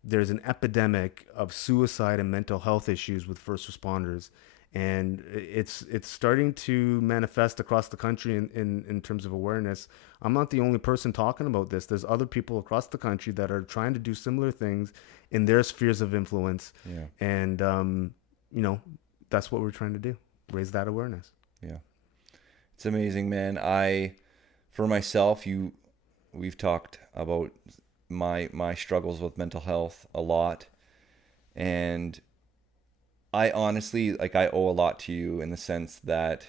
there's an epidemic of suicide and mental health issues with first responders. And it's starting to manifest across the country in terms of awareness. I'm not the only person talking about this. There's other people across the country that are trying to do similar things in their spheres of influence. Yeah. And, that's what we're trying to do, raise that awareness. Yeah. It's amazing, man. For myself, we've talked about my struggles with mental health a lot. And I honestly, I owe a lot to you in the sense that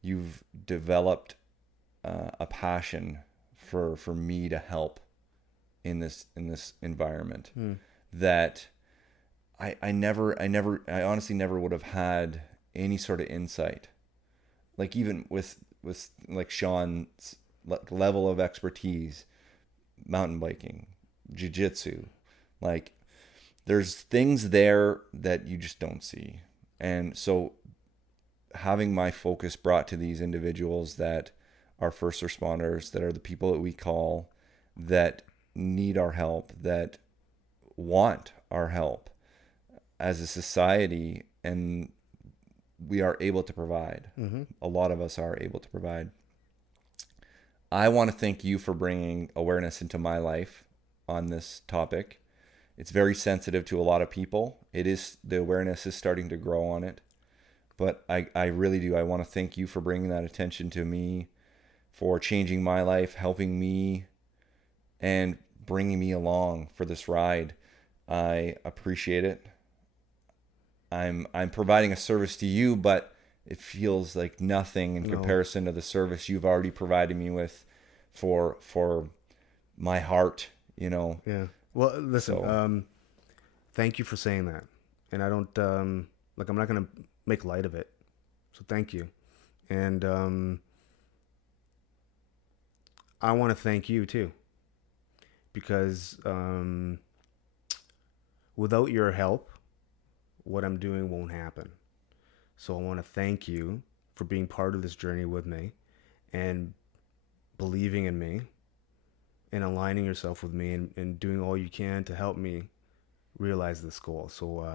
you've developed a passion for me to help in this environment that I honestly never would have had any sort of insight. Like even with like Shaun's level of expertise, mountain biking, jiu-jitsu, like there's things there that you just don't see. And so having my focus brought to these individuals that are first responders, that are the people that we call, that need our help, that want our help as a society, and we are able to provide. Mm-hmm. A lot of us are able to provide. I want to thank you for bringing awareness into my life on this topic. It's very sensitive to a lot of people. The awareness is starting to grow on it. But I really do. I want to thank you for bringing that attention to me, for changing my life, helping me, and bringing me along for this ride. I appreciate it. I'm providing a service to you, but it feels like nothing in comparison to the service you've already provided me with for my heart, Yeah. Well, listen, thank you for saying that. And I don't, I'm not going to make light of it. So thank you. And I want to thank you too, because without your help, what I'm doing won't happen. So I want to thank you for being part of this journey with me and believing in me and aligning yourself with me and doing all you can to help me realize this goal. So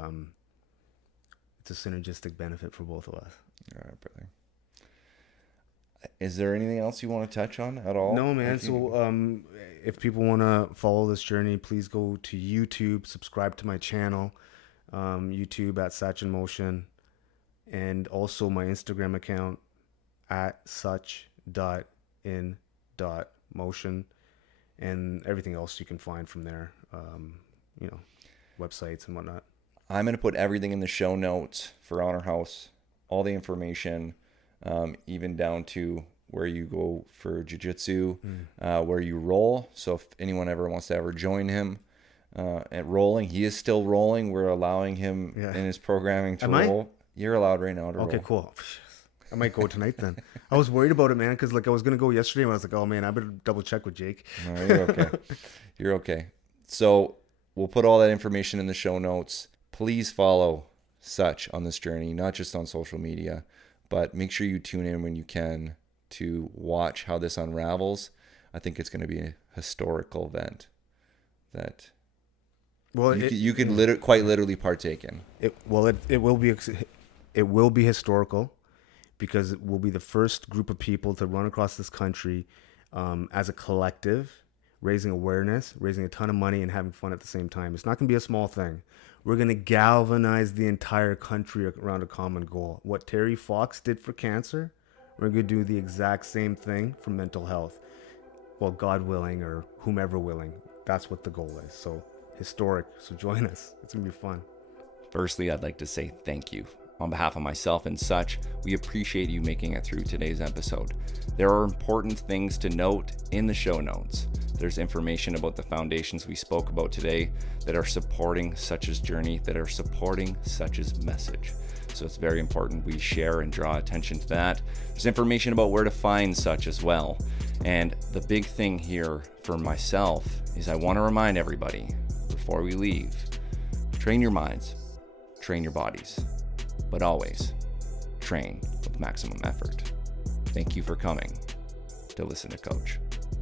it's a synergistic benefit for both of us. All right, brother. Is there anything else you want to touch on at all? No, man. So if people want to follow this journey, please go to YouTube, subscribe to my channel, YouTube at Sach in Motion, and also my Instagram account at such.in.motion, and everything else you can find from there, websites and whatnot. I'm going to put everything in the show notes for Honor House, all the information, even down to where you go for jiu-jitsu, where you roll. So if anyone ever wants to ever join him at rolling, he is still rolling. We're allowing him in his programming to roll. You're allowed right now to roll. Okay, cool. I might go tonight then. I was worried about it, man, because I was going to go yesterday, and I was like, oh, man, I better double check with Jake. No, you're okay. You're okay. So we'll put all that information in the show notes. Please follow Sach on this journey, not just on social media, but make sure you tune in when you can to watch how this unravels. I think it's going to be a historical event that you could quite literally partake in. It will be historical, because it will be the first group of people to run across this country as a collective, raising awareness, raising a ton of money, and having fun at the same time. It's not going to be a small thing. We're going to galvanize the entire country around a common goal. What Terry Fox did for cancer, we're going to do the exact same thing for mental health. Well, God willing, or whomever willing. That's what the goal is. So historic. So join us. It's going to be fun. Firstly, I'd like to say thank you. On behalf of myself and Sach, we appreciate you making it through today's episode. There are important things to note in the show notes. There's information about the foundations we spoke about today that are supporting Sach's journey, that are supporting Sach's message. So it's very important we share and draw attention to that. There's information about where to find Sach as well. And the big thing here for myself is I want to remind everybody before we leave, train your minds. train your bodies, but always train with maximum effort. Thank you for coming to Listen to Coach.